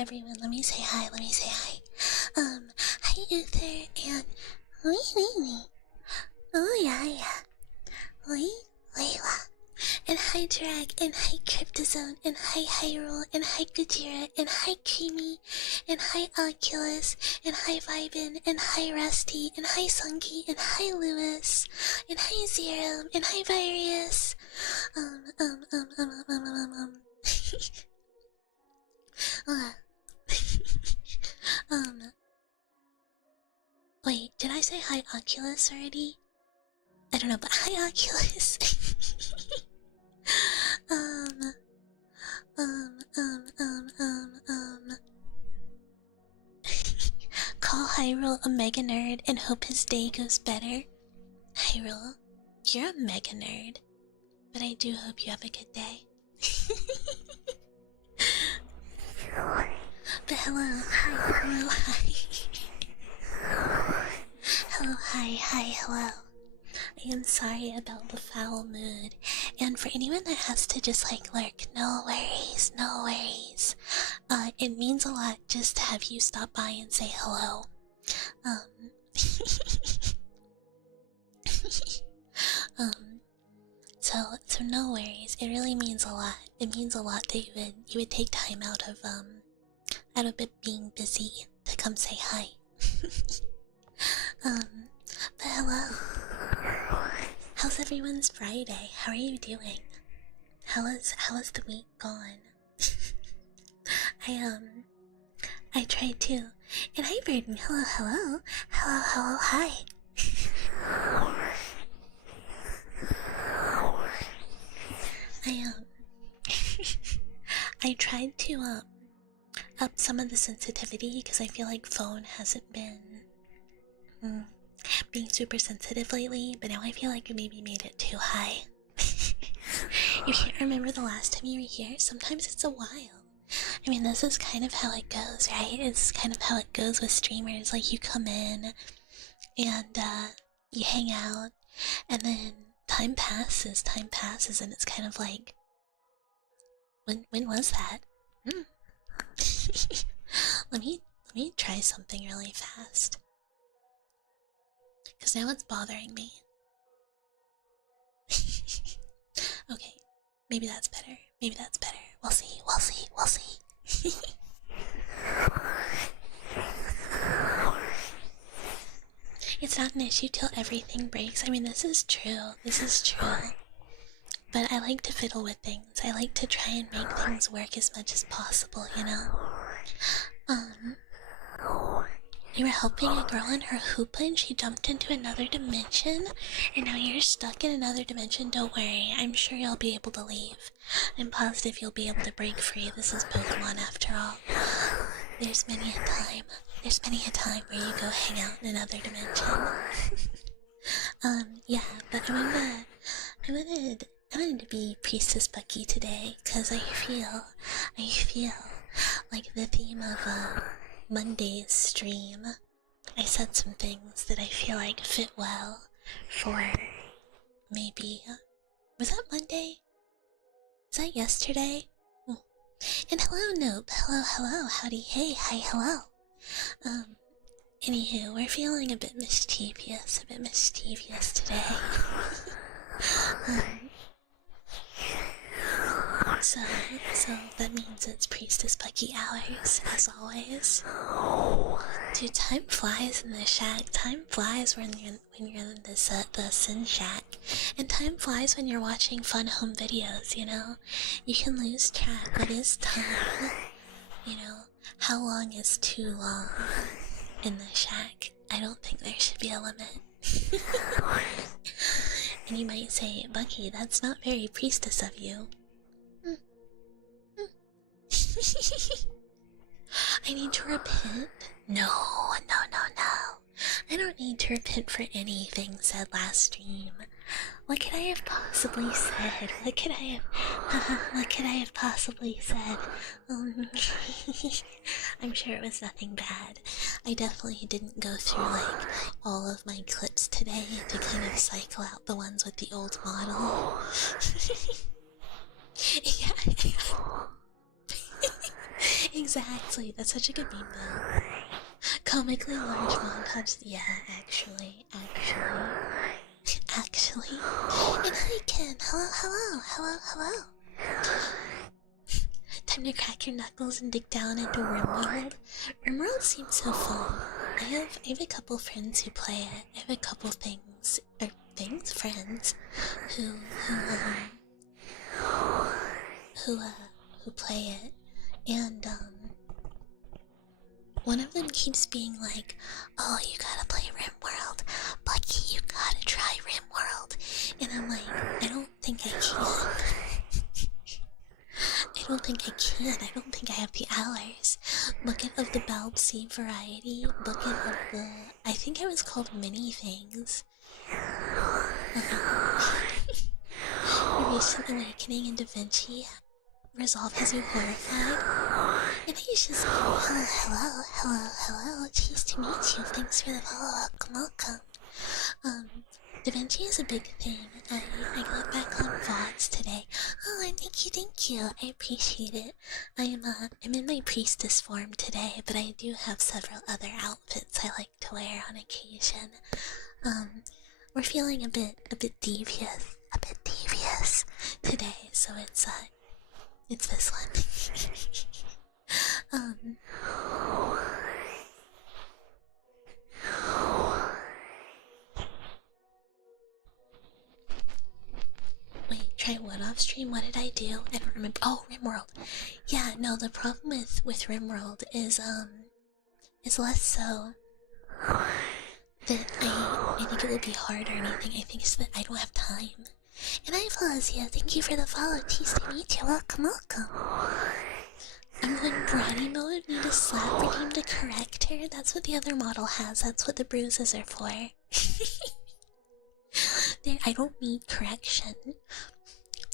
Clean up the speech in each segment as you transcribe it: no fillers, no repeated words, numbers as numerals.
everyone. Let me say hi. Let me say hi. Hi Uther and oh yeah. Layla. And hi Drag, and hi Cryptozone, and hi Hyrule, and hi Gujira, and hi Creamy, and hi Oculus, and hi Vibin, and hi Rusty, and hi Sunky, and hi Lewis, and hi Zero, and hi Virus. Um, um, um, um, um, um, um. uh, um, wait, did I say hi Oculus already? I don't know, but hi Oculus. um, um, um, um, um, um. Call Hyrule a mega nerd and hope his day goes better. Hyrule, you're a mega nerd, but I do hope you have a good day. But hello, hi, hello, hi. Hello, hi, hello. I am sorry about the foul mood, and for anyone that has to just like lurk, no worries, no worries. It means a lot just to have you stop by and say hello. So no worries. It really means a lot. It means a lot that you would take time out of it being busy to come say hi. But hello. How's everyone's Friday? How are you doing? How is the week gone? I tried to. And hi Burden, hello. Hello, hi. I tried to up some of the sensitivity because I feel like phone hasn't been being super sensitive lately, but now I feel like you maybe made it too high. You can't remember the last time you were here? Sometimes it's a while. I mean, this is kind of how it goes, right? It's kind of how it goes with streamers. Like, you come in and you hang out, and then time passes, and it's kind of like, when was that? let me try something really fast, because now it's bothering me. Okay, maybe that's better. We'll see. It's not an issue till everything breaks. I mean, this is true. But I like to fiddle with things. I like to try and make things work as much as possible, you know? You were helping a girl in her hoopla and she jumped into another dimension, and now you're stuck in another dimension. Don't worry, I'm sure you'll be able to leave. I'm positive you'll be able to break free. This is Pokemon after all. There's many a time where you go hang out in another dimension. Yeah, but I wanted to be Priestess Bucky today, because I feel like the theme of Monday's stream, I said some things that I feel like fit well for maybe, was that Monday? Was that yesterday? Oh. And hello Nope, hello, howdy, hey, hi, hello. Anywho, we're feeling a bit mischievous today. So that means it's Priestess Bucky hours, as always. Dude, time flies in the shack. Time flies when you're in the Sin Shack, and time flies when you're watching fun home videos. You know, you can lose track. What is time? You know, how long is too long in the shack? I don't think there should be a limit. And you might say, Bucky, that's not very priestess of you. I need to repent? No. I don't need to repent for anything said last stream. What could I have possibly said? What could I have possibly said? I'm sure it was nothing bad. I definitely didn't go through like all of my clips today to kind of cycle out the ones with the old model. Yeah. Exactly. That's such a good meme though. Comically large montage. Yeah, actually. And hi Ken. Hello. Time to crack your knuckles and dig down into RimWorld. RimWorld seems so fun. I have a couple friends who play it. I have a couple friends who who play it, and one of them keeps being like, "Oh, you gotta play RimWorld, Bucky. You gotta try RimWorld," and I'm like, "I don't think I can. I don't think I can. I don't think I have the hours." Bucket of the Balbsy variety. Bucket of the, I think it was called Mini Things. Your recent awakening in Da Vinci Resolve has you horrified. And he's just like, hello. Cheese to meet you. Thanks for the follow. Welcome. Da Vinci is a big thing. I got back on VODs today. Oh, thank you. I appreciate it. I'm in my priestess form today, but I do have several other outfits I like to wear on occasion. We're feeling a bit devious today, so it's this one. Wait, try what off stream? What did I do? I don't remember. Oh, RimWorld. Yeah, no, the problem with RimWorld is less so that I think it will be hard or anything. I think it's that I don't have time. And I follows you. Thank you for the follow. Cheese to meet you. Welcome. I'm going bratty mode. Need a slap redeem to correct her. That's what the other model has. That's what the bruises are for. I don't need correction.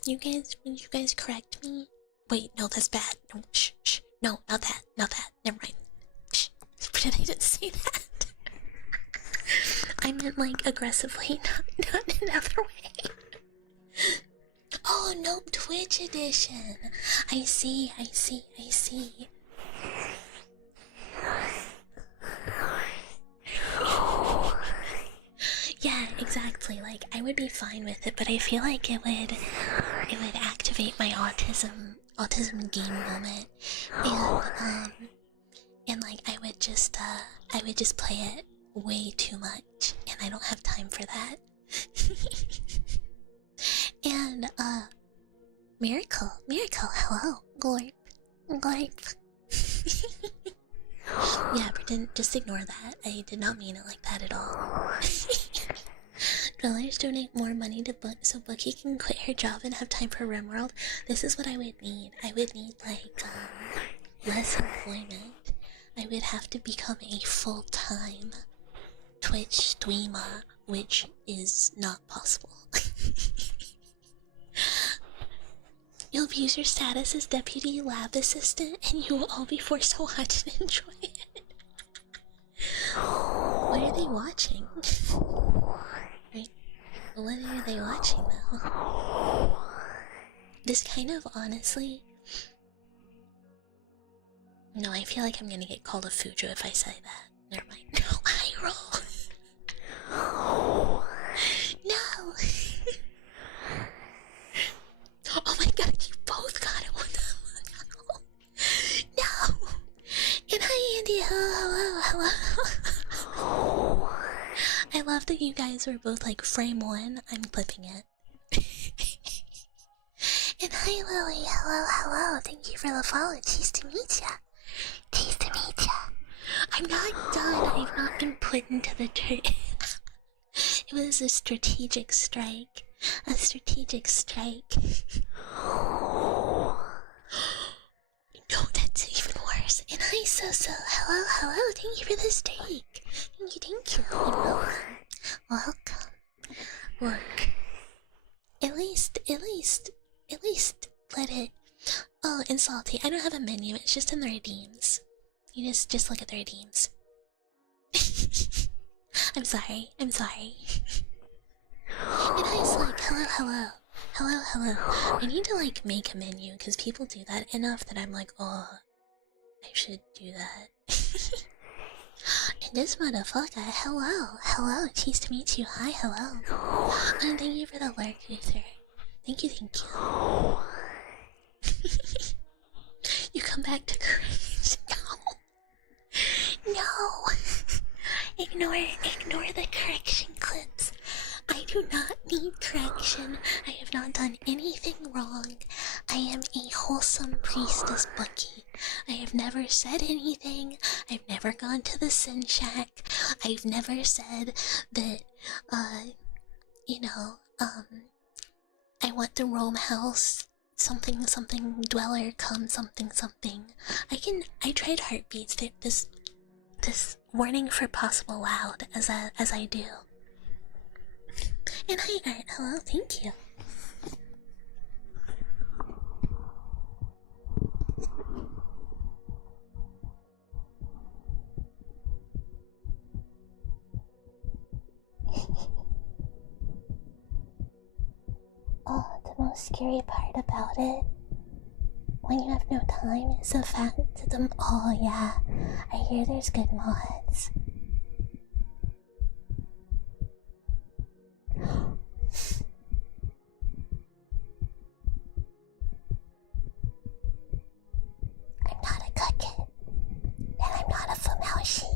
You guys correct me? Wait, no, that's bad. No, shh. No, not that. Never mind. Shh. Pretend I didn't say that. I meant like aggressively, not in another way. Oh, no, Twitch edition. I see. Yeah, exactly. Like, I would be fine with it, but I feel like it would activate my autism game moment, and like I would just play it way too much, and I don't have time for that. And Miracle, hello, Glorp. Yeah, just ignore that. I did not mean it like that at all. Dwellers donate more money to Book so Bookie can quit her job and have time for RimWorld. This is what I would need. I would need like less employment. I would have to become a full-time Twitch streamer, which is not possible. You'll abuse your status as deputy lab assistant, and you will all be forced to watch and enjoy it. What are they watching? Right? What are they watching though? This kind of honestly. No, I feel like I'm gonna get called a Fujo if I say that. Never mind. No, I roll. No. Oh my god, you both got it. What the fuck? No. And hi, Andy. Hello. I love that you guys were both like frame one. I'm clipping it. And hi, Lily. Hello. Thank you for the follow. Cheese to meet ya. I'm not done. I've not been put into the dirt. It was a strategic strike. No, that's even worse. And hi, So. Hello. Thank you for the steak. Thank you. And welcome. Look. At least let it. Oh, and Salty. I don't have a menu. It's just in the redeems. You just look at the redeems. I'm sorry. And I was like, hello. I need to like make a menu because people do that enough that I'm like, oh, I should do that. And this motherfucker, hello, hello, cheese to meet you, hi, hello. And thank you for the lurk, Luther. Thank you, thank you. You come back to cringe. No. Ignore the correction clips. I do not need correction. I have not done anything wrong. I am a wholesome priestess Bucky. I have never said anything. I've never gone to the Sin Shack. I've never said that, I want the Rome house. Something dweller come something. I tried heartbeats. This warning for possible loud as I do. And hi Art, hello, thank you. Oh, the most scary part about it, when you have no time, is the fact that oh yeah, I hear there's good mods. I'm not a cucket, and I'm not a famaushi.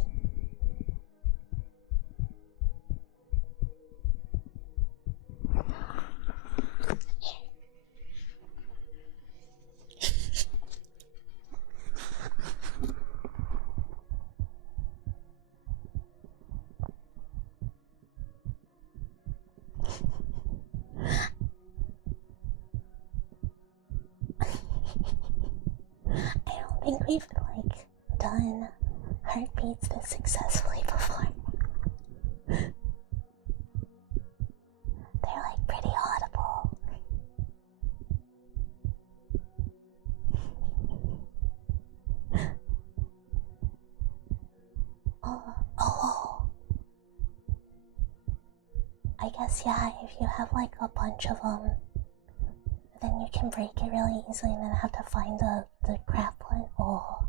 I don't think we've done heartbeats this successfully before. They're pretty audible. Oh. I guess yeah, if you have a bunch of them, then you can break it really easily and then have to find the crap one. Oh.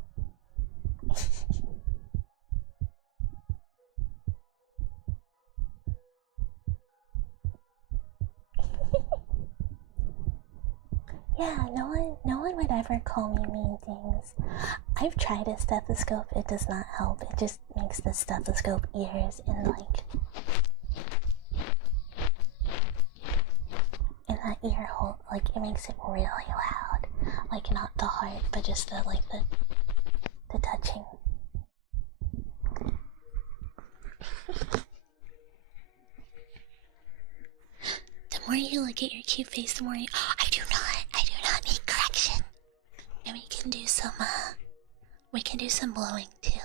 Yeah, no one would ever call me mean things. I've tried a stethoscope, it does not help. It just makes the stethoscope ears and in that ear hole, it makes it really loud. Not the heart, but just the touching. The more you look at your cute face, the more you... I do not need correction. And we can do some blowing too.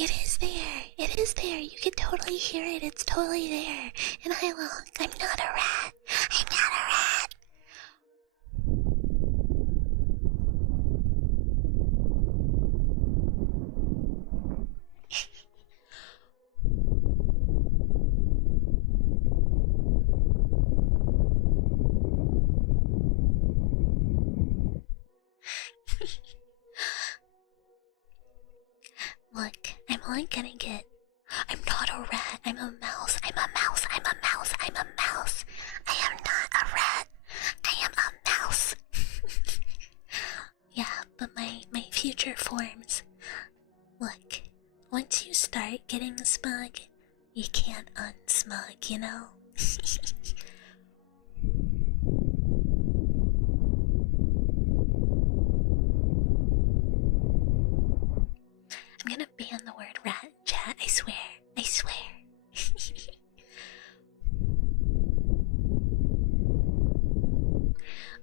It is there. You can totally hear it. It's totally there. And I'm not a rat. I'm not a rat. Look, I'm only gonna get... I'm not a rat, I'm a mouse, I'm a mouse, I'm a mouse, I'm a mouse. I am not a rat, I am a mouse. Yeah, but my future forms... Look, once you start getting smug, you can't unsmug, you know? I'm gonna ban the word rat in chat, I swear.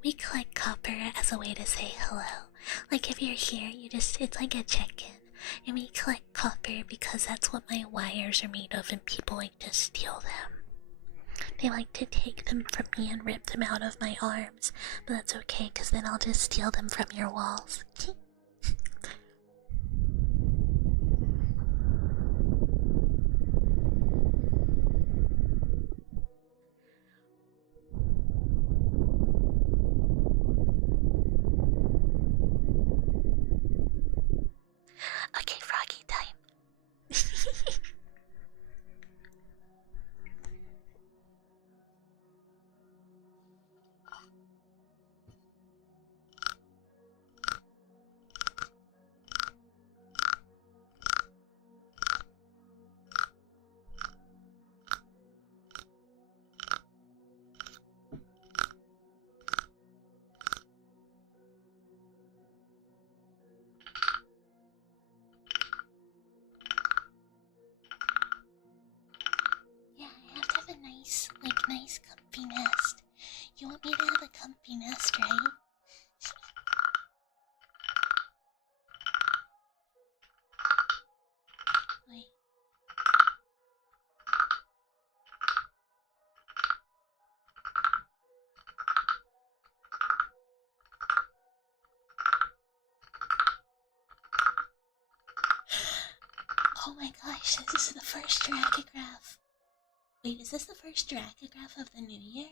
We collect copper as a way to say hello. If you're here, it's like a check-in. And we collect copper because that's what my wires are made of and people like to steal them. They like to take them from me and rip them out of my arms. But that's okay, because then I'll just steal them from your walls. Okay, froggy time. Yeah, I have to have a nice, nice comfy nest. You want me to have a comfy nest, right? Wait. Oh my gosh, this is the first Dracograph. Wait, is this the first Dracograph of the new year?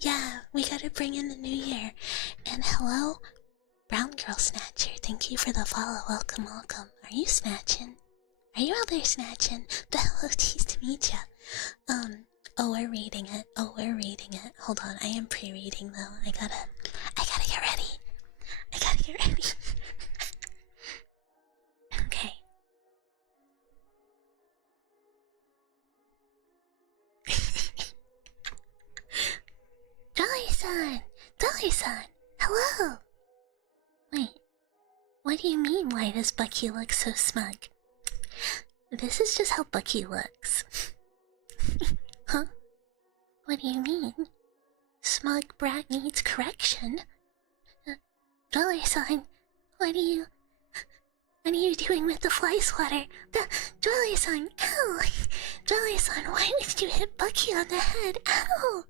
Yeah, we gotta bring in the new year. And hello, Brown Girl Snatcher, thank you for the follow. Welcome, welcome. Are you snatching? Are you out there snatching? The hello tease to meet ya. Oh, we're reading it. Oh, we're reading it. Hold on, I am pre-reading though. I gotta get ready. I gotta get ready. Okay. Dolly-san! Dolly-san! Hello! Wait, what do you mean, why does Bucky look so smug? This is just how Bucky looks. Huh? What do you mean? Smug brat needs correction? Dolly-san, what are you doing with the fly swatter? Dolly-san, ow! Dolly-san, why did you hit Bucky on the head? Ow!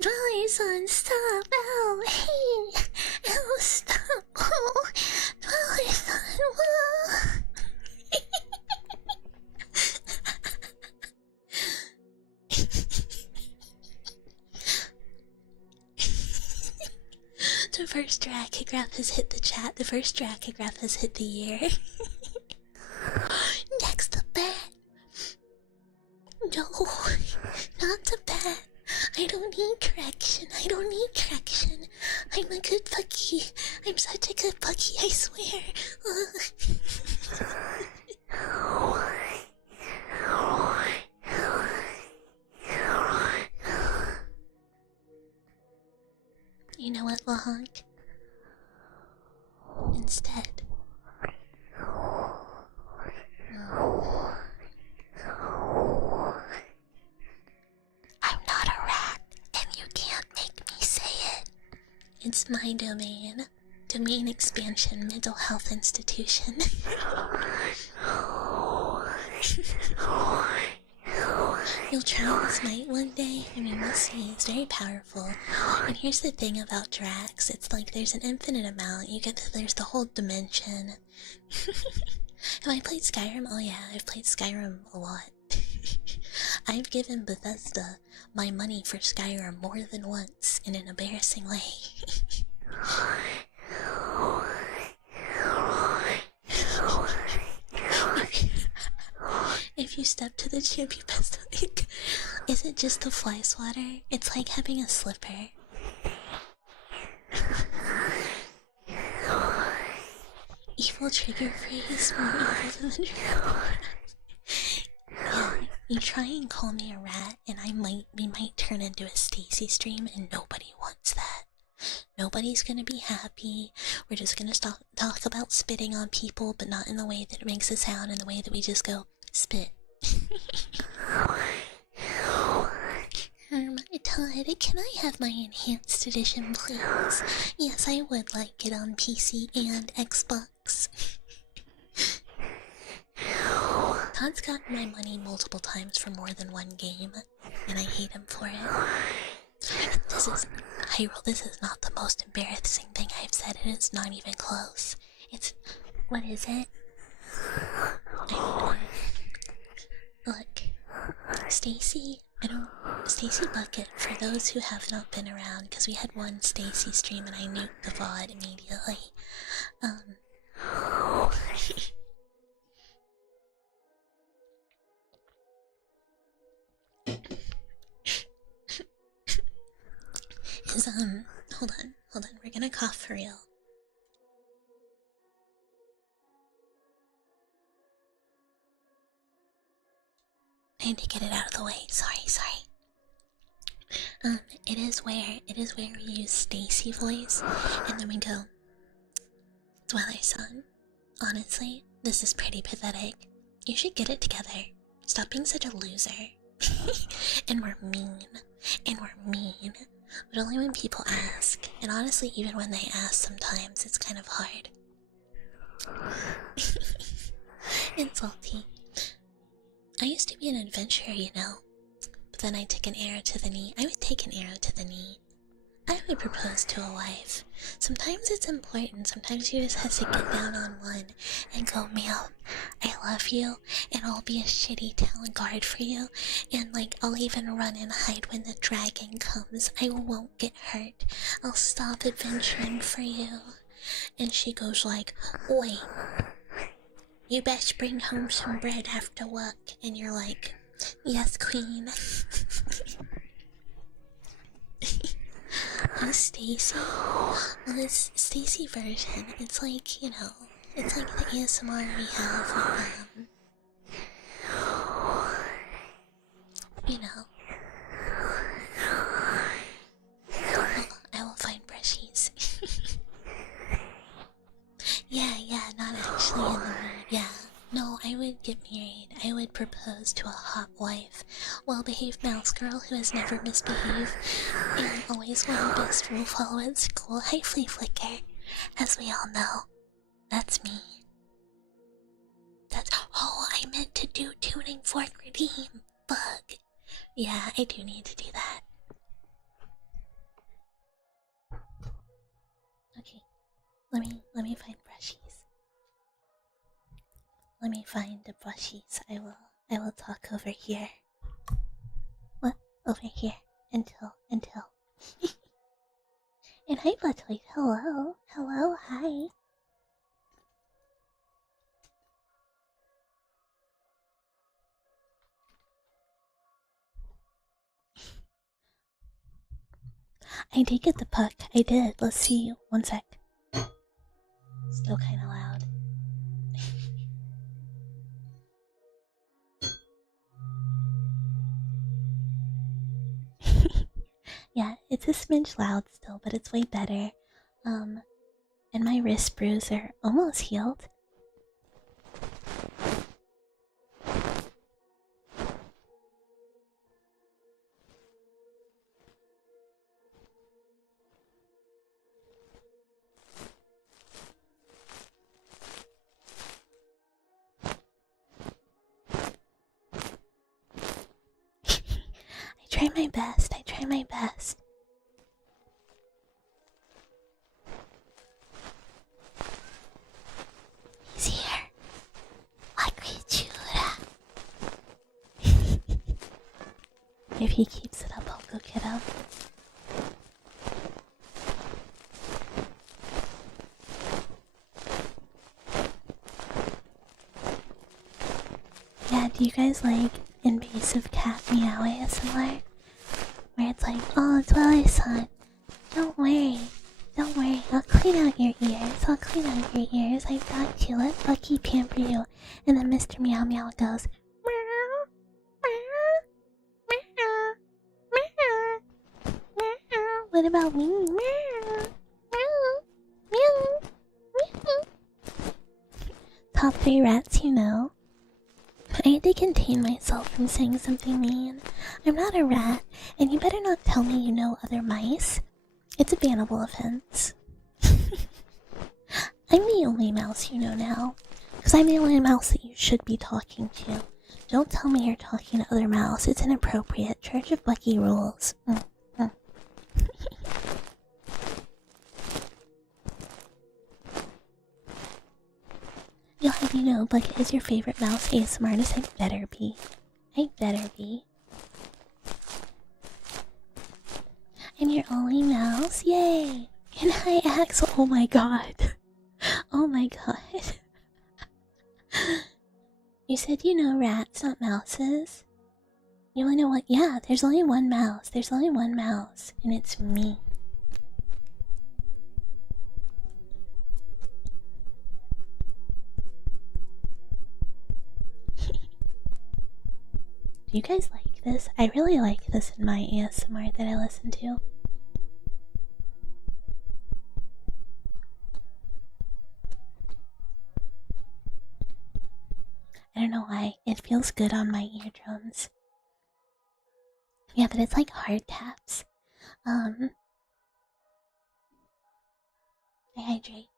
Dolly-san, stop! Ow! Hey! Ow, stop! Oh! Dolly-san, whoa! The first Dracograph has hit the chat. The first Dracograph has hit the year. Next the bat. No, not the bat. I don't need correction. I don't need correction. I'm a good Bucky. I'm such a good Bucky, I swear. You know what, Lahonk? Instead. I'm not a rat, and you can't make me say it. It's my domain. Domain expansion, mental health institution. You'll try this might one day. I mean, we'll see. It's very powerful. And here's the thing about Drax. It's like there's an infinite amount. There's the whole dimension. Have I played Skyrim? Oh yeah, I've played Skyrim a lot. I've given Bethesda my money for Skyrim more than once in an embarrassing way. If you step to the champion best, is it just the fly swatter? It's like having a slipper. Evil trigger phrase, more evil than yeah, you try and call me a rat, and we might turn into a Stacy stream, and nobody wants that. Nobody's gonna be happy. We're just gonna talk about spitting on people, but not in the way that it makes a sound, in the way that we just go spit. Todd, can I have my enhanced edition, please? Yes, I would like it on PC and Xbox. Todd's gotten my money multiple times for more than one game, and I hate him for it. Hyrule, this is not the most embarrassing thing I've said. It is not even close. It's... What is it? Look, Stacy, Stacy Bucket, for those who have not been around, because we had one Stacy stream and I nuked the VOD immediately. Hold on, we're gonna cough for real. I need to get it out of the way. Sorry. It is where we use Stacy voice, and then we go, Twilight Sun, honestly, this is pretty pathetic. You should get it together. Stop being such a loser. And we're mean. But only when people ask. And honestly, even when they ask sometimes, it's kind of hard. It's salty. I used to be an adventurer, you know. But then I took an arrow to the knee. I would take an arrow to the knee. I would propose to a wife. Sometimes it's important. Sometimes you just have to get down on one and go, ma'am, I love you, and I'll be a shitty talent guard for you, and like, I'll even run and hide when the dragon comes. I won't get hurt. I'll stop adventuring for you. And she goes like, wait, you best bring home some bread after work. And you're like, yes, queen. Stacy, this Stacy version, it's like, you know, it's like the ASMR we have, you know. I will find brushies. Yeah, not actually in the mood, yeah. No, I would get married. I would propose to a hot wife, well-behaved mouse girl who has never misbehaved, and always won the best rule follower at school. Hi, Flea Flicker. As we all know, that's me. Oh, I meant to do tuning fork redeem. Bug. Yeah, I do need to do that. Okay, let me find brushies. Let me find the brushies. I will talk over here. What? Over here. Until. And hi, Buttoid. Hello, hi. I did get the puck. I did. Let's see. One sec. Still kind of loud. Yeah, it's a smidge loud still, but it's way better. And my wrist bruise are almost healed. I try my best. He's here. My creature. If he keeps it up, I'll go get him. Yeah, do you guys like invasive cat meow ASMR? Where it's like, oh, Twilight Sun, don't worry, I'll clean out your ears, I got you, let Bucky pamper you. And then Mr. Meow Meow goes, meow, meow, meow, meow, meow. What about me? Meow, meow, meow, meow. Top 3 rats, you know. I had to contain myself from saying something mean. I'm not a rat, and you better not tell me you know other mice. It's a bannable offense. I'm the only mouse you know now, because I'm the only mouse that you should be talking to. Don't tell me you're talking to other mouse. It's inappropriate. Church of Bucky rules. how do you know Bucket is your favorite mouse ASMR artist? I better be. I better be. And your only mouse? Yay! And hi, Axel. Oh my god. Oh my god. You said you know rats, not mouses? You wanna know what? Yeah, there's only one mouse. There's only one mouse. And it's me. Do you guys like this? I really like this in my ASMR that I listen to. I don't know why. It feels good on my eardrums. Yeah, but it's like hard taps. I hydrate.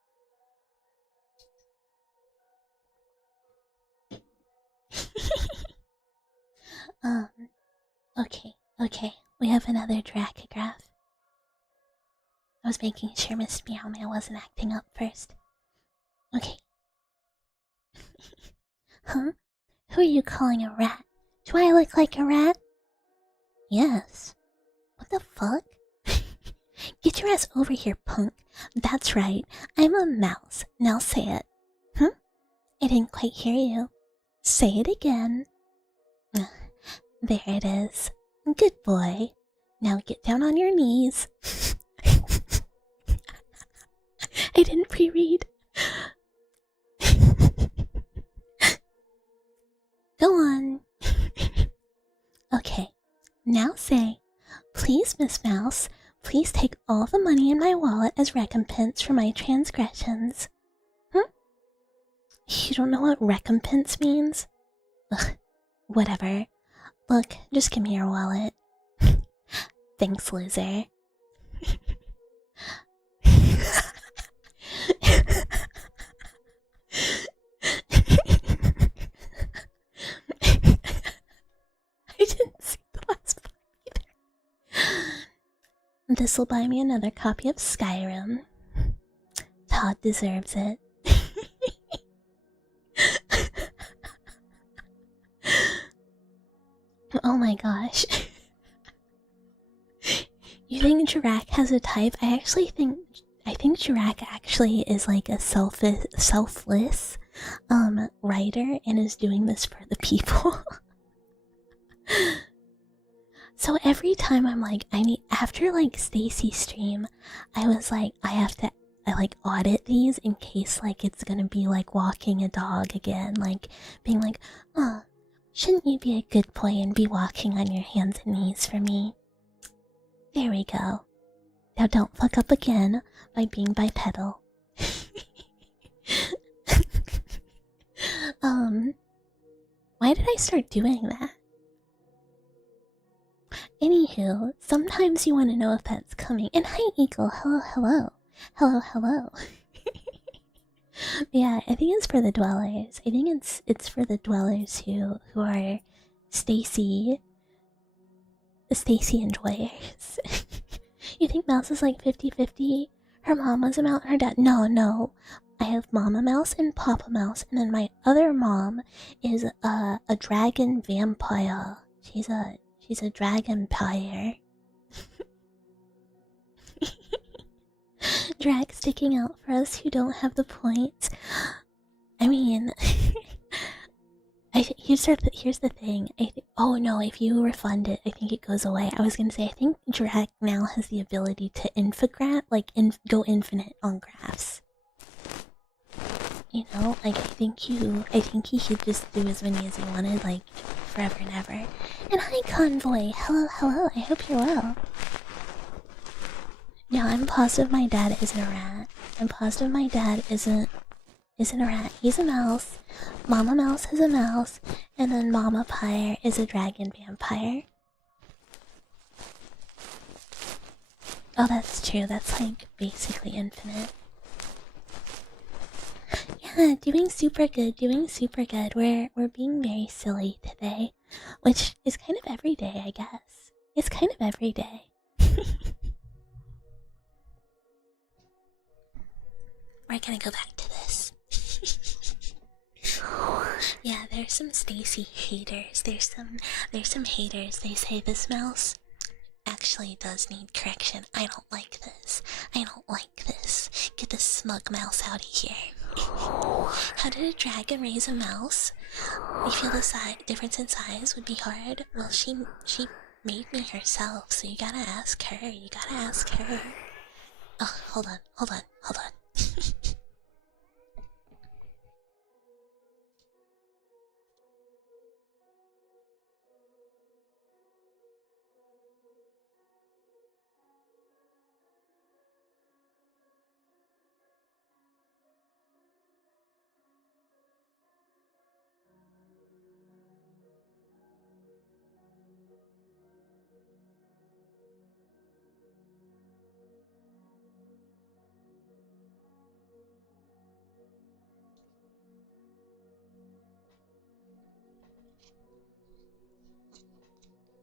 Okay. We have another dracograph. I was making sure Miss Meow Meow wasn't acting up first. Okay. Huh? Who are you calling a rat? Do I look like a rat? Yes. What the fuck? Get your ass over here, punk. That's right. I'm a mouse. Now say it. I didn't quite hear you. Say it again. There it is. Good boy. Now get down on your knees. I didn't pre-read. Go on. Okay. Now say, please, Miss Mouse, please take all the money in my wallet as recompense for my transgressions. You don't know what recompense means? Ugh, whatever. Look, just give me your wallet. Thanks, loser. I didn't see the last part either. This'll buy me another copy of Skyrim. Todd deserves it. Oh my gosh. You think Jirak has a type? I think Jirak actually is like a selfless writer and is doing this for the people. So every time I'm like, after like Stacy's stream, I was like, I audit these in case like it's gonna be like walking a dog again, like being like, shouldn't you be a good boy and be walking on your hands and knees for me? There we go. Now don't fuck up again by being bipedal. Why did I start doing that? Anywho, sometimes you want to know if that's coming. And hi, Eagle. Hello, hello. Hello, hello. Yeah, I think it's for the dwellers. I think it's for the dwellers who are Stacy enjoyers. You think Mouse is like 50-50? Her mama's a mouse, her dad. No. I have Mama Mouse and Papa Mouse, and then my other mom is a dragon vampire. She's a dragon pyre. Drag sticking out for us who don't have the points. I mean, here's the thing. Oh no, if you refund it, I think it goes away. I was gonna say, I think Drag now has the ability to infograph, like go infinite on graphs. You know, like I think he could just do as many as he wanted, like forever and ever. And hi, Convoy. Hello. I hope you're well. Yeah, I'm positive my dad isn't a rat. I'm positive my dad isn't a rat. He's a mouse. Mama Mouse is a mouse, and then Mama Pyre is a dragon vampire. Oh, that's true. That's like basically infinite. Yeah, doing super good. We're being very silly today, which is kind of every day, I guess. It's kind of every day. We're gonna go back to this. Yeah, there's some Stacy haters. There's some haters. They say this mouse actually does need correction. I don't like this. I don't like this. Get this smug mouse out of here. How did a dragon raise a mouse? You feel the difference in size would be hard? Well, she made me herself, so you gotta ask her. You gotta ask her. Oh, hold on.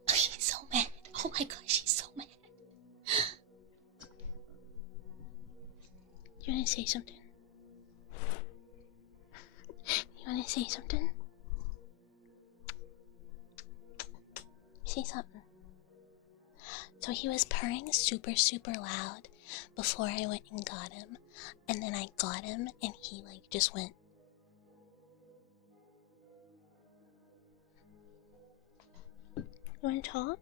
She's so mad. Oh my gosh, she's so mad. You wanna say something? You wanna say something? Say something. So he was purring super, super loud before I went and got him. And then I got him and he like just went. You wanna talk?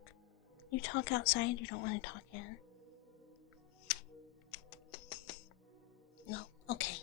You talk outside, you don't wanna talk in? No, okay.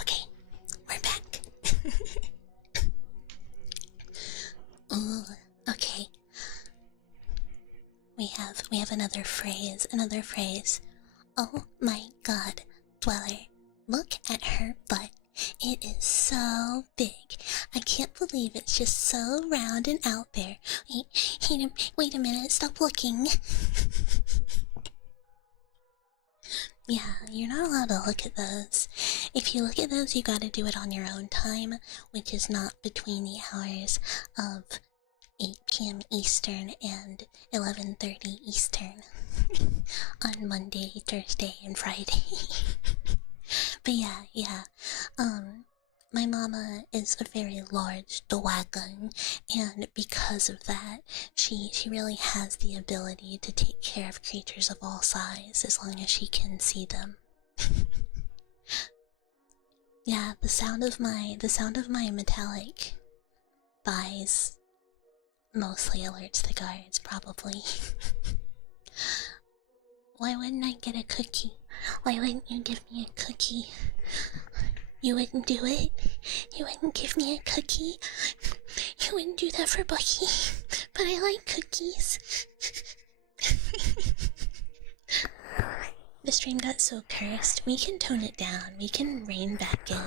Okay, we're back. Ooh, okay. We have another phrase. Oh my god, Dweller, look at her butt. It is so big. I can't believe it's just so round and out there. Wait a minute, stop looking. Yeah, you're not allowed to look at those. If you look at those, you gotta do it on your own time, which is not between the hours of 8 p.m. Eastern and 11:30 Eastern on Monday, Thursday, and Friday. But yeah, my mama is a very large dragon, and because of that, she really has the ability to take care of creatures of all size as long as she can see them. Yeah, the sound of my metallic thighs mostly alerts the guards, probably. Why wouldn't I get a cookie? Why wouldn't you give me a cookie? You wouldn't do it? You wouldn't give me a cookie? You wouldn't do that for Bucky? But I like cookies. The stream got so cursed. We can tone it down. We can rein back in.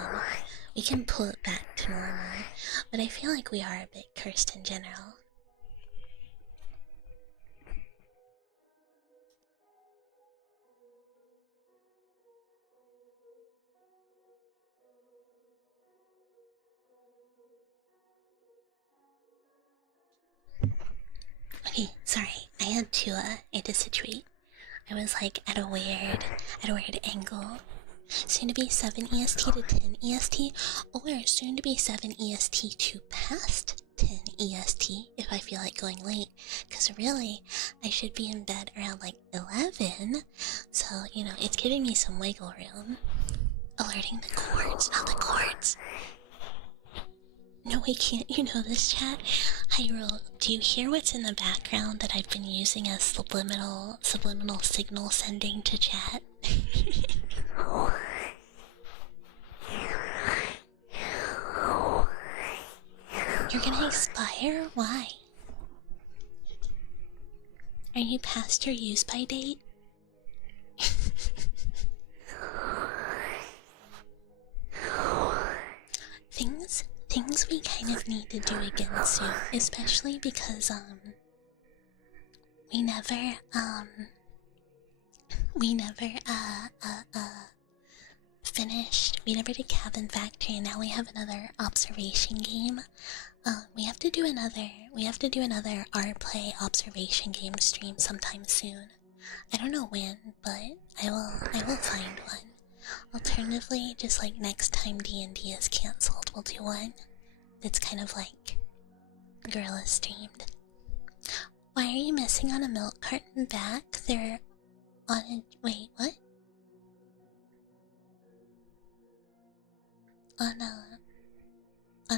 We can pull it back to normal. But I feel like we are a bit cursed in general. Okay, sorry. I had to situate. I was like at a weird angle. Soon to be 7 EST to 10 EST, or soon to be 7 EST to past 10 EST if I feel like going late. Because really, I should be in bed around like 11. So, you know, it's giving me some wiggle room. Alerting the cords, not the cords. No, we can't. You know this, chat. Hyrule, do you hear what's in the background that I've been using as subliminal signal sending to chat? You're gonna expire? Why? Are you past your use by date? Things we kind of need to do again soon, especially because we never finished. We never did Cabin Factory, and now we have another observation game. We have to do another. We have to do another our play observation game stream sometime soon. I don't know when, but I will find one. Alternatively, just like next time D&D is cancelled, we'll do one that's kind of like gorilla streamed. Why are you missing on a milk carton back? They're on a wait, what? On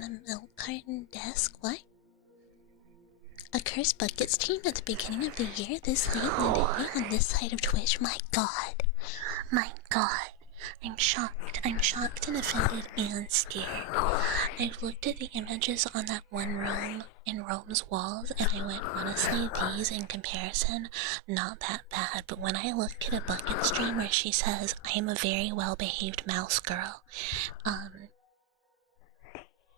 a milk carton desk? What? A cursed bucket stream at the beginning of the year this late in the day on this side of Twitch? My god. My god. I'm shocked. I'm shocked and offended and scared. I've looked at the images on that one room in Rome's walls and I went, honestly, these in comparison, not that bad. But when I look at a bucket stream where she says, I am a very well-behaved mouse girl,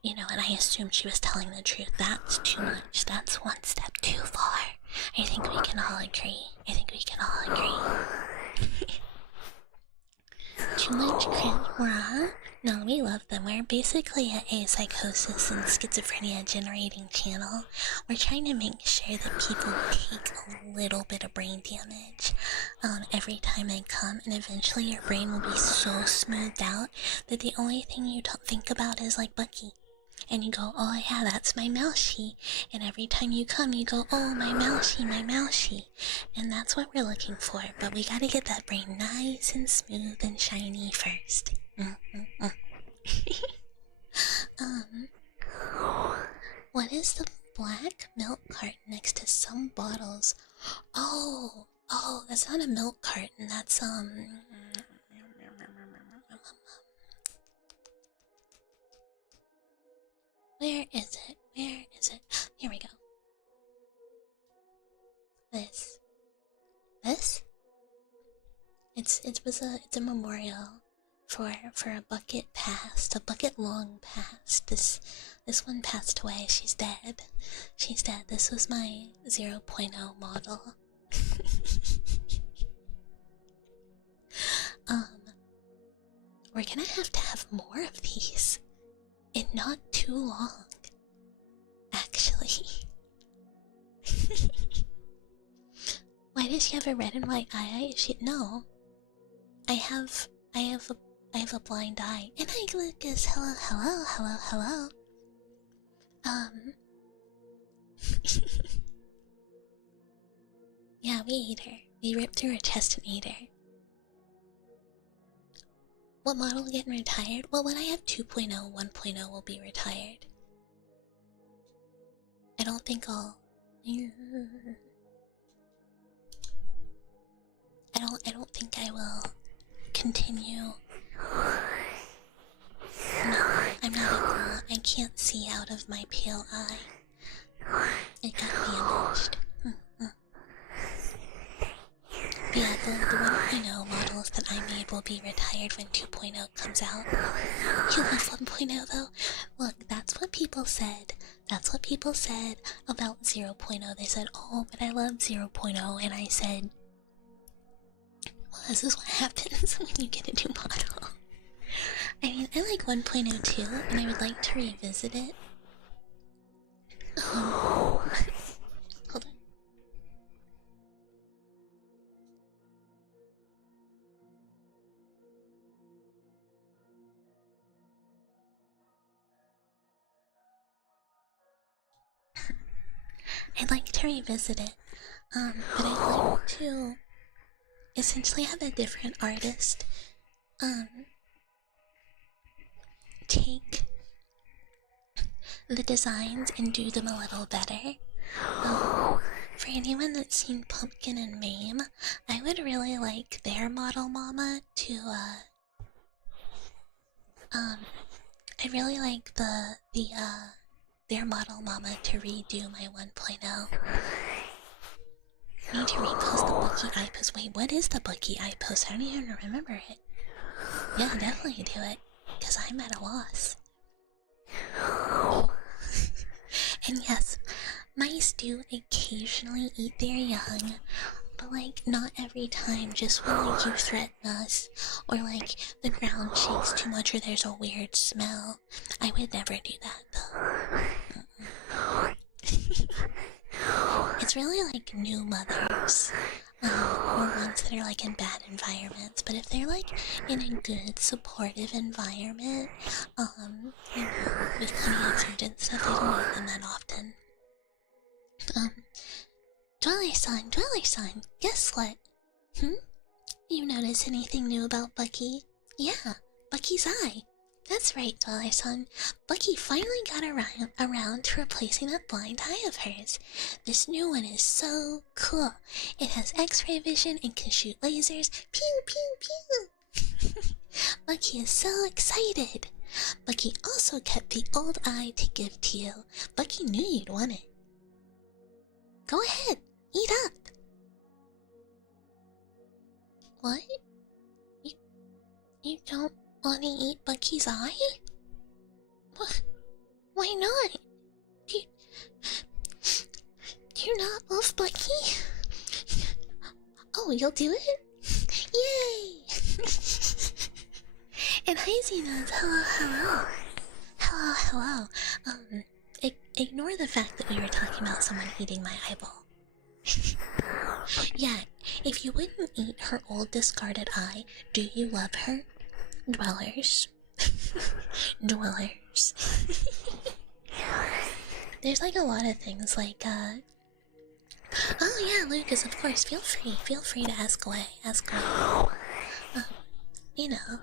you know, and I assumed she was telling the truth. That's too much. That's one step too far. I think we can all agree. I think we can all agree. Too much cringe, bruh? No, we love them. We're basically a psychosis and schizophrenia generating channel. We're trying to make sure that people take a little bit of brain damage every time they come, and eventually your brain will be so smoothed out that the only thing you don't think about is like Bucky. And you go, oh yeah, that's my Mousey. And every time you come, you go, oh, my Mousey, my Mousey. And that's what we're looking for. But we gotta get that brain nice and smooth and shiny first. What is the black milk carton next to some bottles? Oh, that's not a milk carton. That's, where is it? Where is it? Here we go. This. It's a memorial for a bucket past, a bucket long past. This one passed away. She's dead. She's dead. This was my 0.0 model. We're gonna have to have more of these. In not too long, actually. Why does she have a red and white eye? No. I have a blind eye. And hi, Lucas. Hello. Yeah, we ate her. We ripped through her chest and ate her. What model getting retired? Well, when I have 2.0, 1.0 will be retired. I don't think I'll... I don't think I will continue. No, I'm not a girl. I can't see out of my pale eye. It got damaged. But yeah, the 1.0 models that I made will be retired when 2.0 comes out. You love 1.0 though? Look, that's what people said. That's what people said about 0.0. They said, oh, but I love 0.0. And I said, well, this is what happens when you get a new model. I mean, I like 1.0 too, and I would like to revisit it. Hold on. I'd like to revisit it, but I'd like to essentially have a different artist, take the designs and do them a little better. For anyone that's seen Pumpkin and Mame, I would really like their model mama to, I'd really like their model mama to redo my 1.0. I need to repost the Bucky eye post. Wait, what is the Bucky eye post? I don't even remember it. Yeah, definitely do it, because I'm at a loss. And yes, mice do occasionally eat their young, but like not every time, just when like you threaten us, or like the ground shakes too much or there's a weird smell. I would never do that though. It's really like new mothers, or ones that are like in bad environments. But if they're like in a good, supportive environment, you know, with plenty of food and stuff, they don't eat them that often. Dweller son, guess what? You notice anything new about Bucky? Yeah, Bucky's eye. That's right, Dweller son. Bucky finally got around to replacing that blind eye of hers. This new one is so cool. It has X-ray vision and can shoot lasers. Pew, pew, pew. Bucky is so excited. Bucky also kept the old eye to give to you. Bucky knew you'd want it. Go ahead, eat up. What? You don't want to eat Bucky's eye? What? Why not? Do you not love Bucky? Oh, you'll do it? Yay! And hi Xenos, hello. Ignore the fact that we were talking about someone eating my eyeball. Yeah, if you wouldn't eat her old discarded eye, do you love her? Dwellers. Dwellers. There's like a lot of things like, oh yeah, Lucas, of course, feel free to ask away. You know,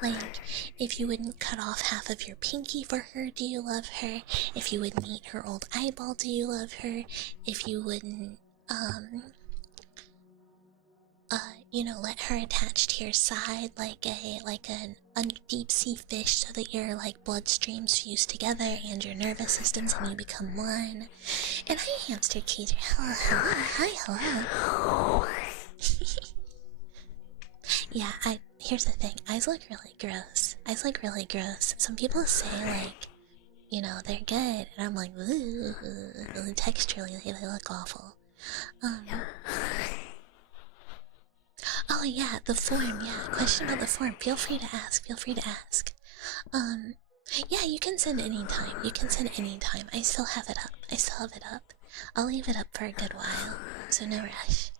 like, if you wouldn't cut off half of your pinky for her, do you love her? If you wouldn't eat her old eyeball, do you love her? If you wouldn't, you know, let her attach to your side like a deep sea fish, so that your like bloodstreams fuse together and your nervous systems and you become one. And hi, hamster Kater. Hello. Yeah, here's the thing. Eyes look really gross. Some people say like, you know, they're good, and I'm like, ooh, texturally they look awful. Oh yeah, the form, yeah. Question about the form. Feel free to ask. Yeah, you can send anytime. I still have it up. I'll leave it up for a good while, so no rush.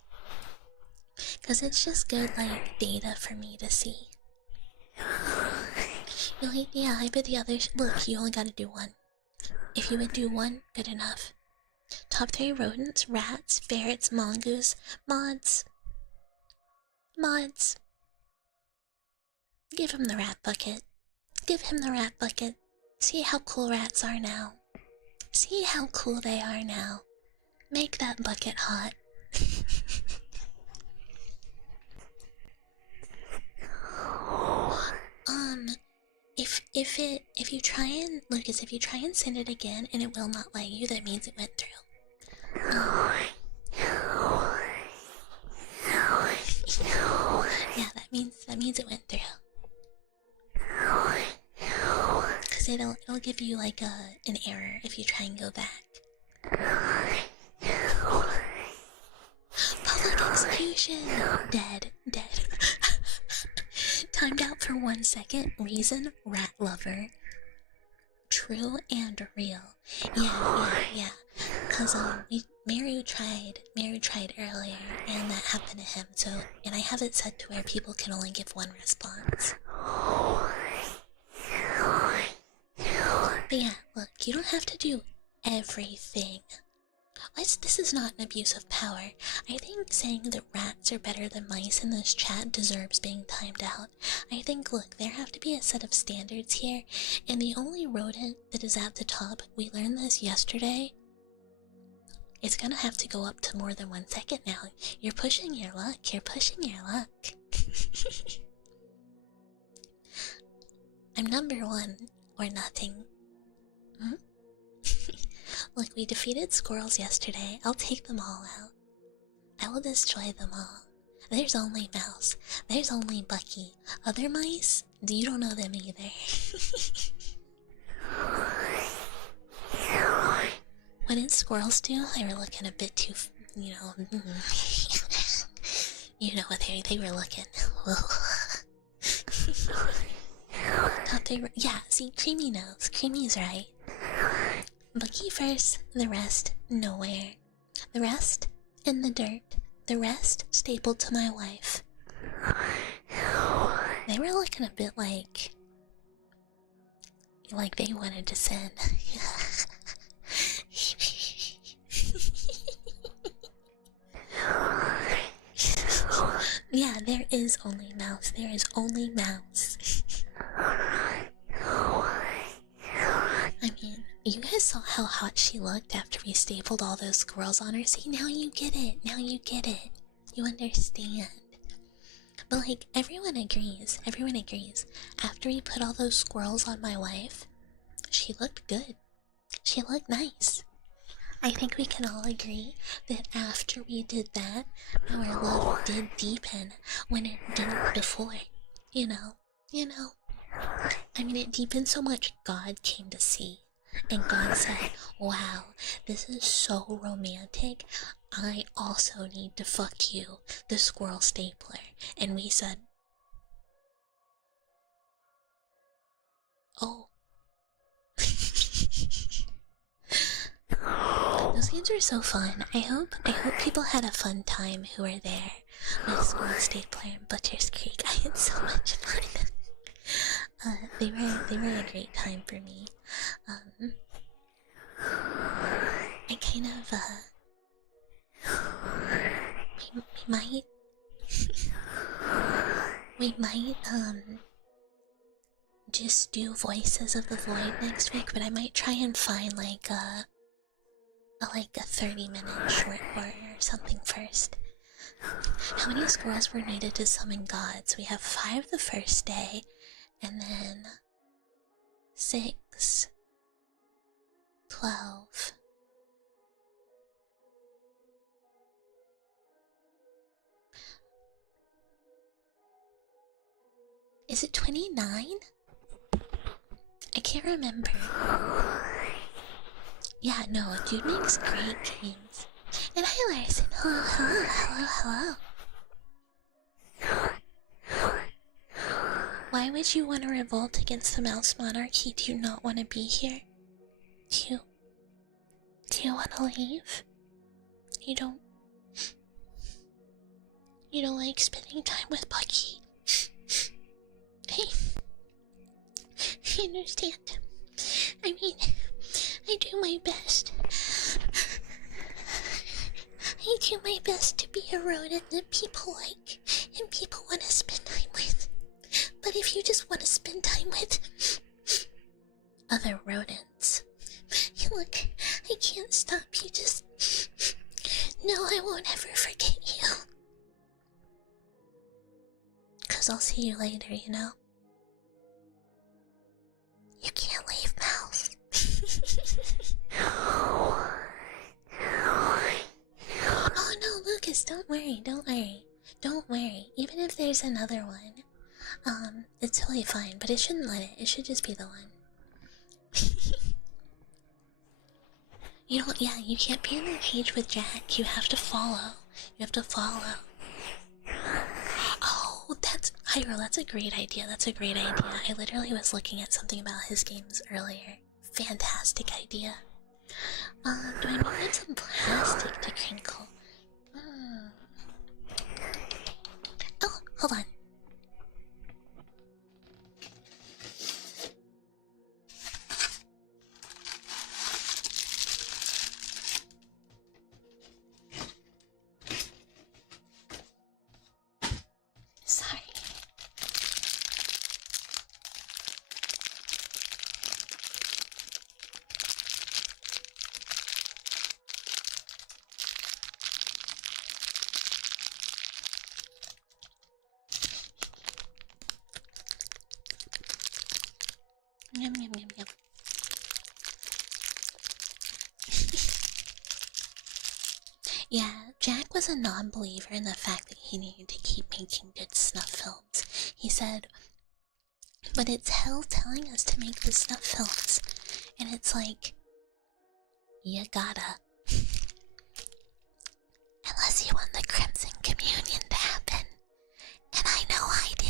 Cause it's just good like data for me to see. You like the eye, but the others. Look, you only gotta do one. If you would do one, good enough. Top 3 rodents: rats, ferrets, mongoose, mods. Give him the rat bucket. See how cool rats are now. See how cool they are now. Make that bucket hot. If you try and Lucas, if you try and send it again and it will not let you, that means it went through. Yeah, that means it went through. Cause it'll give you like an error if you try and go back. Public execution. Dead. Timed out for 1 second. Reason: rat lover. True and real. Yeah. Cause Maru tried earlier, and that happened to him. So, and I have it set to where people can only give 1 response. But yeah, look, you don't have to do everything. This is not an abuse of power. I think saying that rats are better than mice in this chat deserves being timed out. I think, look, there have to be a set of standards here, and the only rodent that is at the top, we learned this yesterday, it's gonna have to go up to more than 1 second now. You're pushing your luck. I'm number 1 or nothing. Look, we defeated squirrels yesterday. I'll take them all out. I will destroy them all. There's only Mouse. There's only Bucky. Other mice? You don't know them either. what did squirrels do? They were looking a bit too, you know, you know what they were looking. Thought they were, yeah, see, Creamy knows. Creamy's right. Bucky first, the rest, nowhere. The rest, in the dirt. The rest, stapled to my wife. They were looking a bit like they wanted to sin. Yeah, there is only mouse. There is only mouse. I mean, you guys saw how hot she looked after we stapled all those squirrels on her. See, now you get it. Now you get it. You understand. But like, everyone agrees. Everyone agrees. After we put all those squirrels on my wife, she looked good. She looked nice. I think we can all agree that after we did that, our love did deepen when it didn't before. You know? You know? I mean, it deepened so much God came to see. And God said, wow, this is so romantic. I also need to fuck you, the squirrel stapler. And we said, oh. Those games were so fun. I hope people had a fun time who were there with Squirrel Stapler and Butcher's Creek. I had so much fun. They were a great time for me. I kind of we might just do Voices of the Void next week, but I might try and find like a 30-minute short horror or something first. How many squirrels were needed to summon gods? We have 5 the first day, and then 6, 12. Is it 29? I can't remember. Yeah, no, dude makes great games. And hi, Larson. Hello, hello, hello, hello. Why would you want to revolt against the mouse monarchy? Do you not want to be here? Do you want to leave? You don't like spending time with Bucky? Hey, I understand. I mean, I do my best. I do my best to be a rodent that people like and people want to spend time with. But if you just want to spend time with other rodents, look, I can't stop you. Just no, I won't ever forget you. 'Cause I'll see you later, you know? You can't leave, mouse. Oh no, Lucas, don't worry, don't worry. Don't worry, even if there's another one, it's totally fine, but it shouldn't let it. It should just be the one. Yeah, you can't be in the cage with Jack. You have to follow. You have to follow. Oh, Hyrule, that's a great idea. That's a great idea. I literally was looking at something about his games earlier. Fantastic idea. Do I need some plastic to crinkle? Oh, hold on. Sorry. Yum, yum, yum, yum. Yeah, Jack was a non-believer in the fact that he needed to keep making good snuff films. He said, but it's hell telling us to make the snuff films. And it's like, You gotta. Unless you want the Crimson Communion to happen. And I know I do.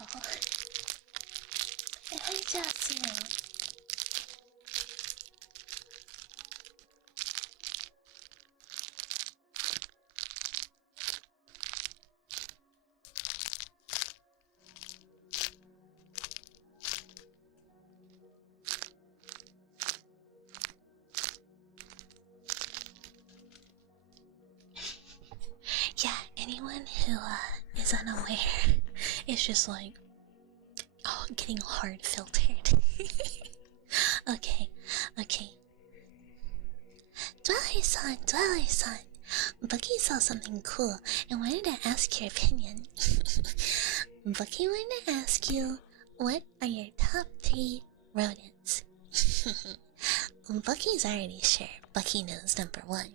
Oh. I just you. Yeah, anyone who is unaware is just like, oh, getting hard filtered. Okay. Dwelly-san, Bucky saw something cool and wanted to ask your opinion. Bucky wanted to ask you, what are your top 3 rodents? Bucky's already sure. Bucky knows number 1.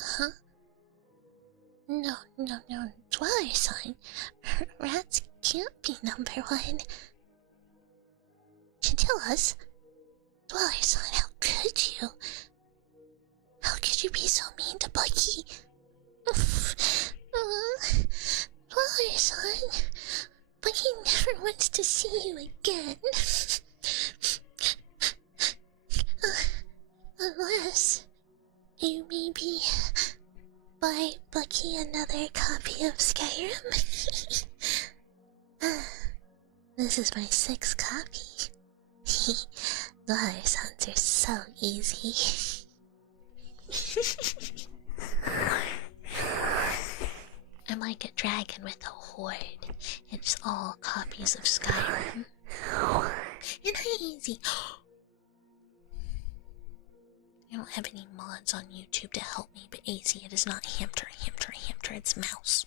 Huh? No, Dweller-san. Rats can't be number 1. Chinchillas? Dweller-san, how could you? How could you be so mean to Bucky? Dweller-san, Bucky never wants to see you again. Unless you maybe buy Bucky another copy of Skyrim. This is my 6th copy. Dweller-sons are so easy. I'm like a dragon with a horde. It's all copies of Skyrim. And I easy. I don't have any mods on YouTube to help me, but AZ, it is not hamster, it's mouse.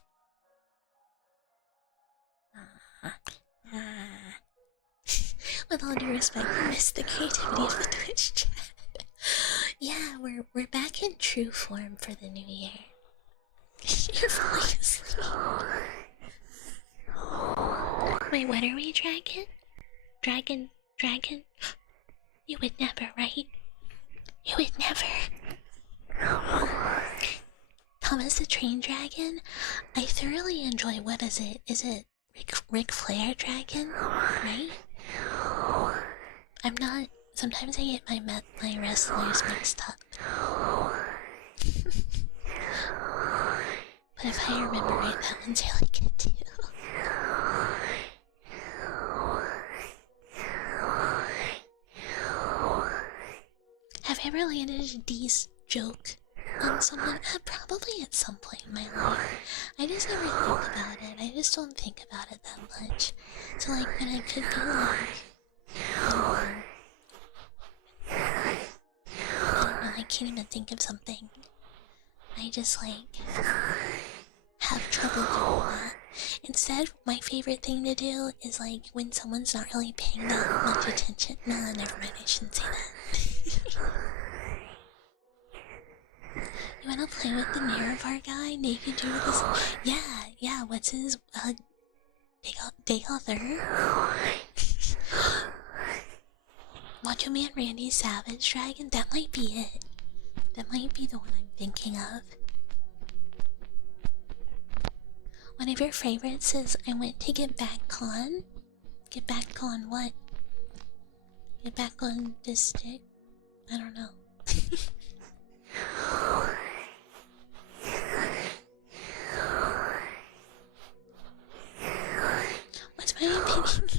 With all due respect, I miss the creativity of the Twitch chat. Yeah, we're back in true form for the new year. You're falling asleep. Wait, what are we, dragon? Dragon? You would never, right? You would never. Thomas the Train Dragon? I thoroughly enjoy, what is it? Is it Ric Flair Dragon? Right? I'm not... Sometimes I get my wrestlers mixed up. But if I remember right, that one's really good too. Have I ever landed a D's joke on someone? Probably at some point in my life. I just never think about it. I just don't think about it that much. So like when I could be like... I don't know, I can't even think of something. I just like... have trouble doing that. Instead, my favorite thing to do is like when someone's not really paying that much attention. No, never mind, I shouldn't say that. You wanna play with the Nerevar guy? Naked Jew with this? Yeah, what's his, Day-Author? Macho Man Randy Savage Dragon? That might be it. That might be the one I'm thinking of. One of your favorites is I went to get back on. Get back on what? Get back on this stick? I don't know. What's my opinion?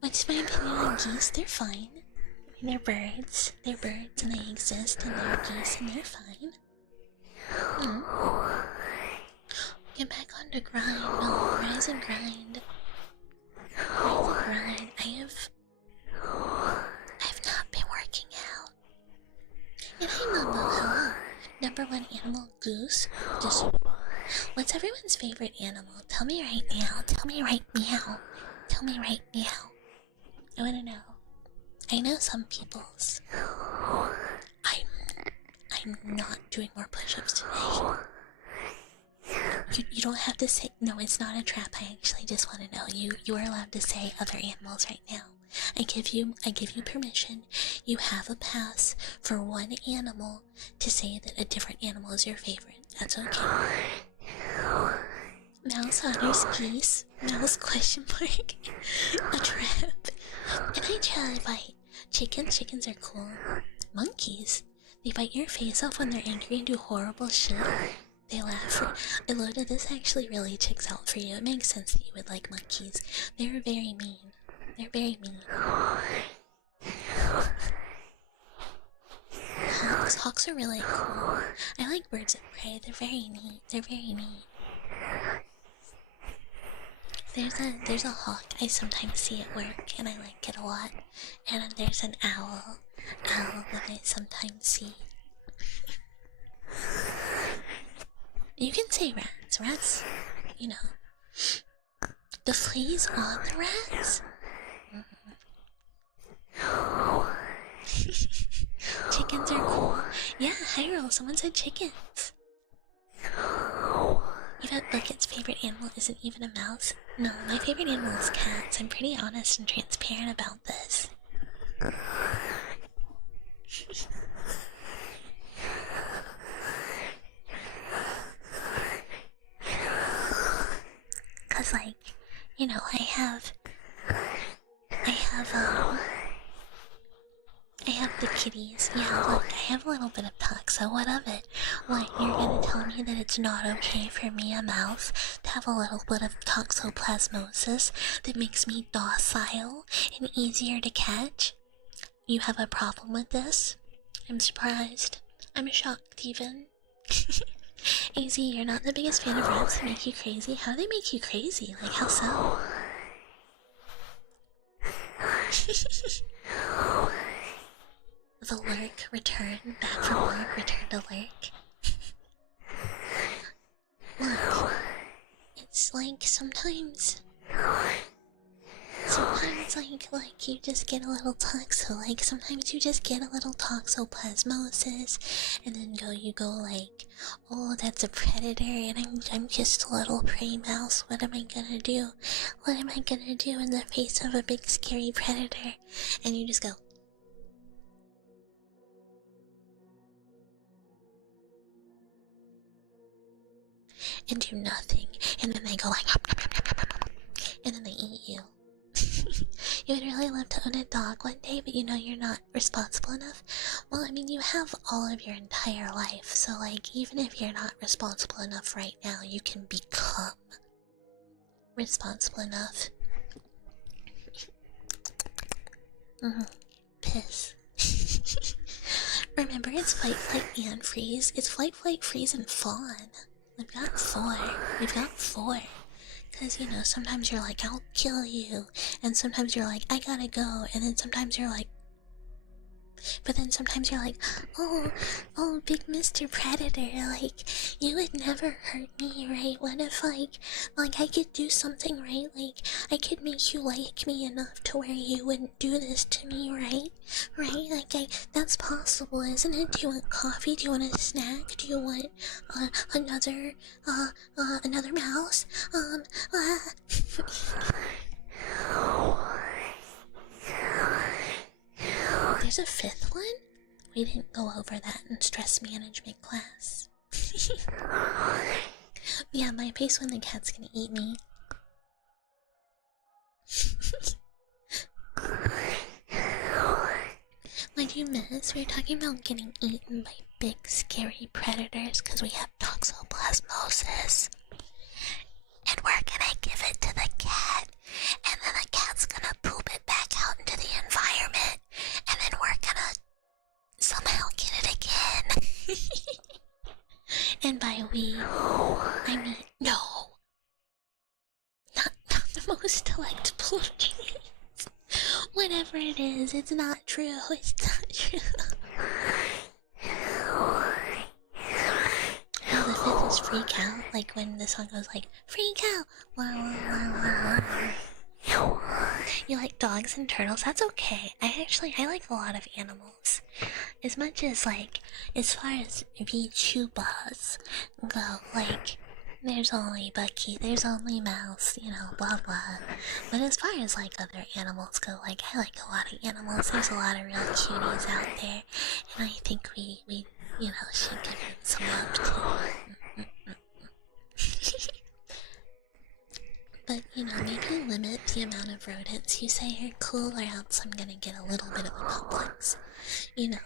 What's my opinion on geese? They're fine. I mean, they're birds. They're birds and they exist and they're geese and they're fine. Get back on the grind. No, rise and grind. Rise and grind. I've not been working out. And I'm number one animal, goose. Just what's everyone's favorite animal? Tell me right now. Tell me right meow. Tell me right meow. I wanna know. I know some people's. I'm not doing more push-ups today. You don't have to say no. It's not a trap. I actually just want to know. You are allowed to say other animals right now. I give you permission. You have a pass for one animal to say that a different animal is your favorite. That's okay. Mouse, otters, geese, mouse question mark, a trap. And I try to bite. Chickens are cool. Monkeys, they bite your face off when they're angry and do horrible shit. They laugh. Eloda, this actually really checks out for you. It makes sense that you would like monkeys. They're very mean. They're very mean. Hawks are really cool. I like birds of prey. They're very neat. They're very neat. There's a hawk I sometimes see at work, and I like it a lot. And then there's an owl that I sometimes see. You can say rats. Rats, you know. The fleas on the rats? Chickens are cool. Yeah, Hyrule, someone said chickens. Even Bucket's favorite animal isn't even a mouse. No, my favorite animal is cats. I'm pretty honest and transparent about this. Cause like, you know, I have the kitties. Yeah, look, I have a little bit of toxo. What of it? What, you're gonna tell me that it's not okay for me, a mouse, to have a little bit of toxoplasmosis that makes me docile and easier to catch? You have a problem with this? I'm surprised. I'm shocked even. AZ, you're not the biggest fan of rats that make you crazy? How do they make you crazy? Like, how so? The lurk, return, back from lurk, return to lurk. Look, it's like sometimes like you just get a little toxo, like sometimes you just get a little toxoplasmosis, and then you go like, oh, that's a predator, and I'm just a little prey mouse. What am I gonna do? What am I gonna do in the face of a big scary predator? And you just go. And do nothing, and then they go like, and then they eat you. You would really love to own a dog one day, but you know you're not responsible enough. Well, I mean, you have all of your entire life, so like, even if you're not responsible enough right now, you can become responsible enough. Piss. Remember, it's fight, flight, and freeze. It's flight, flight, freeze, and fawn. We've got four. Because, you know, sometimes you're like, I'll kill you. And sometimes you're like, I gotta go. And then sometimes you're like... But then sometimes you're like, oh, big Mr. Predator, like, you would never hurt me, right? What if, like I could do something, right? Like, I could make you like me enough to where you wouldn't do this to me, right? Right? Like, that's possible, isn't it? Do you want coffee? Do you want a snack? Do you want, another mouse? There's a fifth one? We didn't go over that in stress management class. Yeah, my face when the cat's gonna eat me. What'd you miss? We were talking about getting eaten by big scary predators because we have toxoplasmosis. And we're gonna give it to the cat, and then the cat's gonna poop it back out into the environment, and then we're gonna somehow get it again. I mean, no, not the most delectable cheese. Whatever it is, it's not true. It's not true. Oh, the fifth is freak out. Like when the song goes like freak out. Wah, wah, wah, wah, wah. You like dogs and turtles? That's okay. I like a lot of animals. As much as like, as far as VTubers go, like, there's only Bucky, there's only Mouse, you know, blah blah. But as far as like other animals go, like I like a lot of animals. There's a lot of real cuties out there, and I think we you know should give them some love too. But you know, maybe limit the amount of rodents you say are cool, or else I'm gonna get a little bit of a complex. You know,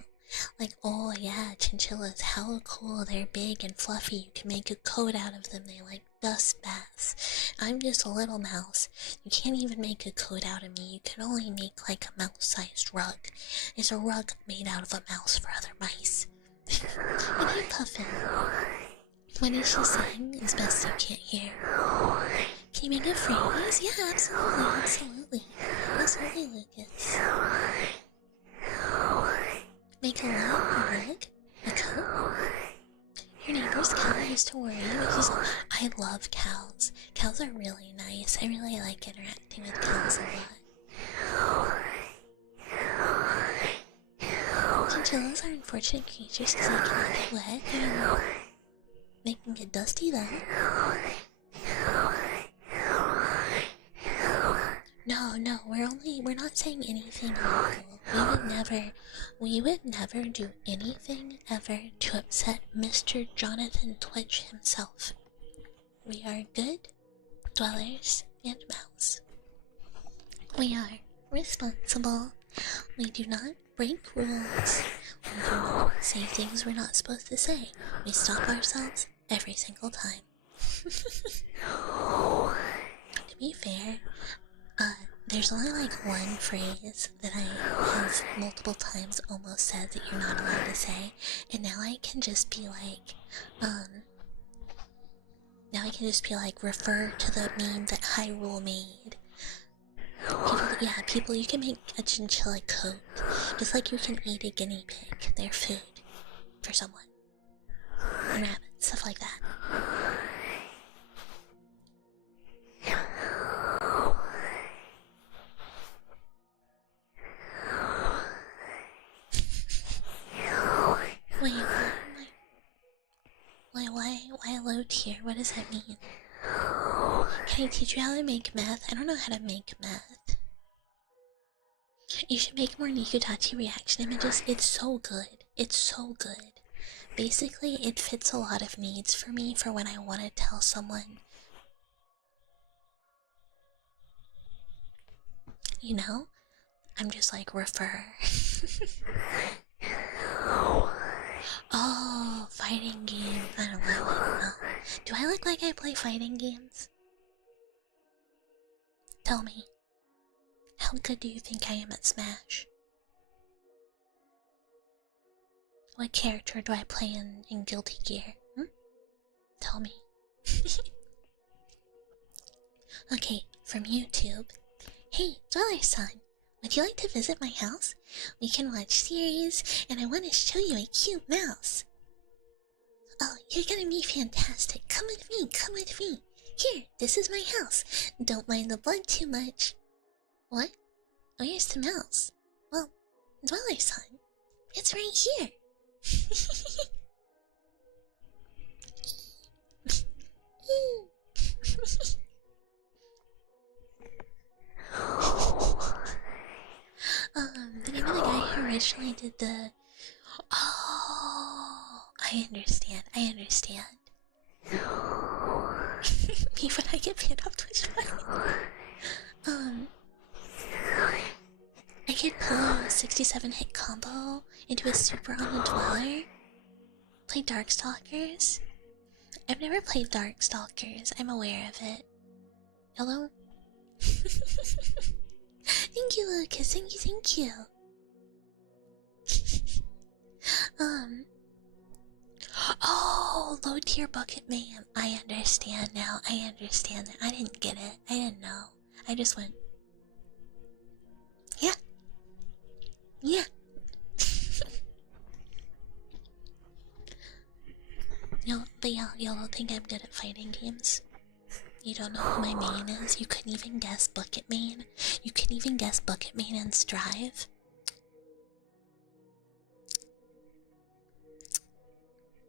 like, oh yeah, chinchillas, how cool, they're big and fluffy, you can make a coat out of them, they like dust baths. I'm just a little mouse, you can't even make a coat out of me, you can only make like a mouse-sized rug. It's a rug made out of a mouse for other mice. And hey Puffin, what is she saying? It's best you can't hear. Can you make a phrase? Yeah, absolutely. Absolutely, Lucas. Make a leg, a coat. Your neighbor's cow used to worry, but he's like, I love cows. Cows are really nice. I really like interacting with cows a lot. Chinchillas are unfortunate creatures because they cannot get wet. They can get dusty though. No, we're not saying anything illegal. We would never do anything ever to upset Mr. Jonathan Twitch himself. We are good dwellers and mouse. We are responsible. We do not break rules. We do not say things we're not supposed to say. We stop ourselves every single time. To be fair, there's only like one phrase that I have multiple times almost said that you're not allowed to say, and now I can just be like, refer to the meme that Hyrule made. People, you can make a chinchilla coat, just like you can eat a guinea pig. They're food for someone. And rabbits, stuff like that. Why low tier? What does that mean? Can I teach you how to make meth? I don't know how to make meth. You should make more Nikutachi reaction images. It's so good. It's so good. Basically, it fits a lot of needs for me for when I want to tell someone. You know? I'm just like, refer. Oh, fighting game. I don't know. Do I look like I play fighting games? Tell me. How good do you think I am at Smash? What character do I play in Guilty Gear? Tell me. Okay, from YouTube. Hey, Dweller-san, would you like to visit my house? We can watch series, and I want to show you a cute mouse. Oh, you're gonna be fantastic. Come with me, come with me. Here, this is my house. Don't mind the blood too much. What? Where's the mouse? Well, Dweller-san, it's right here. The name of the guy who originally did the... Oh, I understand. Me when I get banned off Twitch. I could pull a 67 hit combo into a super on a Dweller. Play Darkstalkers? I've never played Darkstalkers. I'm aware of it. Hello? Thank you, Lucas. Thank you. Oh, Oh, low tier bucket man. I understand now. I understand that. I didn't get it. I didn't know. I just went. Yeah. Yeah. But y'all don't think I'm good at fighting games. You don't know who my main is. You couldn't even guess bucket main. You couldn't even guess bucket main and strive.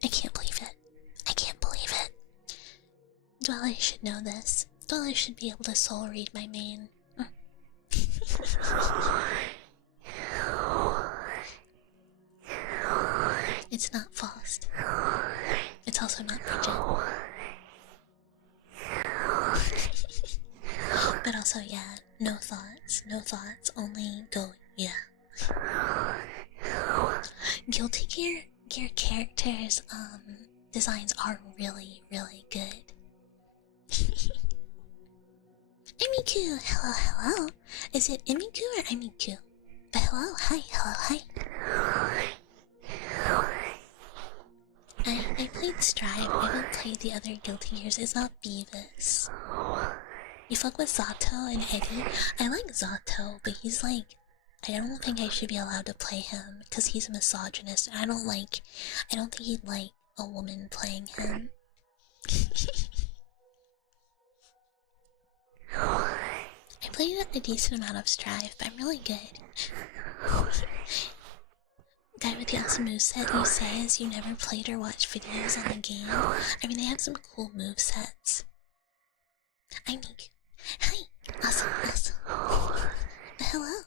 I can't believe it. I can't believe it. Dweller should know this. Dweller should be able to soul read my main. It's not Faust. It's also not Bridget. But also, yeah, no thoughts. No thoughts. Only go, yeah. Guilty Gear characters, designs are really, really good. Imiku, hello, hello. Is it Imiku or Imiku? But hello, hi, hello, hi. I played Strive. I haven't played the other Guilty Gears. It's not Beavis. You fuck with Zato and Eddie? I like Zato, but he's like, I don't think I should be allowed to play him because he's a misogynist. I don't think he'd like a woman playing him. I played a decent amount of Strive, but I'm really good. Guy with the awesome moveset, you say as you never played or watched videos on the game. I mean, they have some cool movesets. I think. Hi! Awesome, awesome. Hello.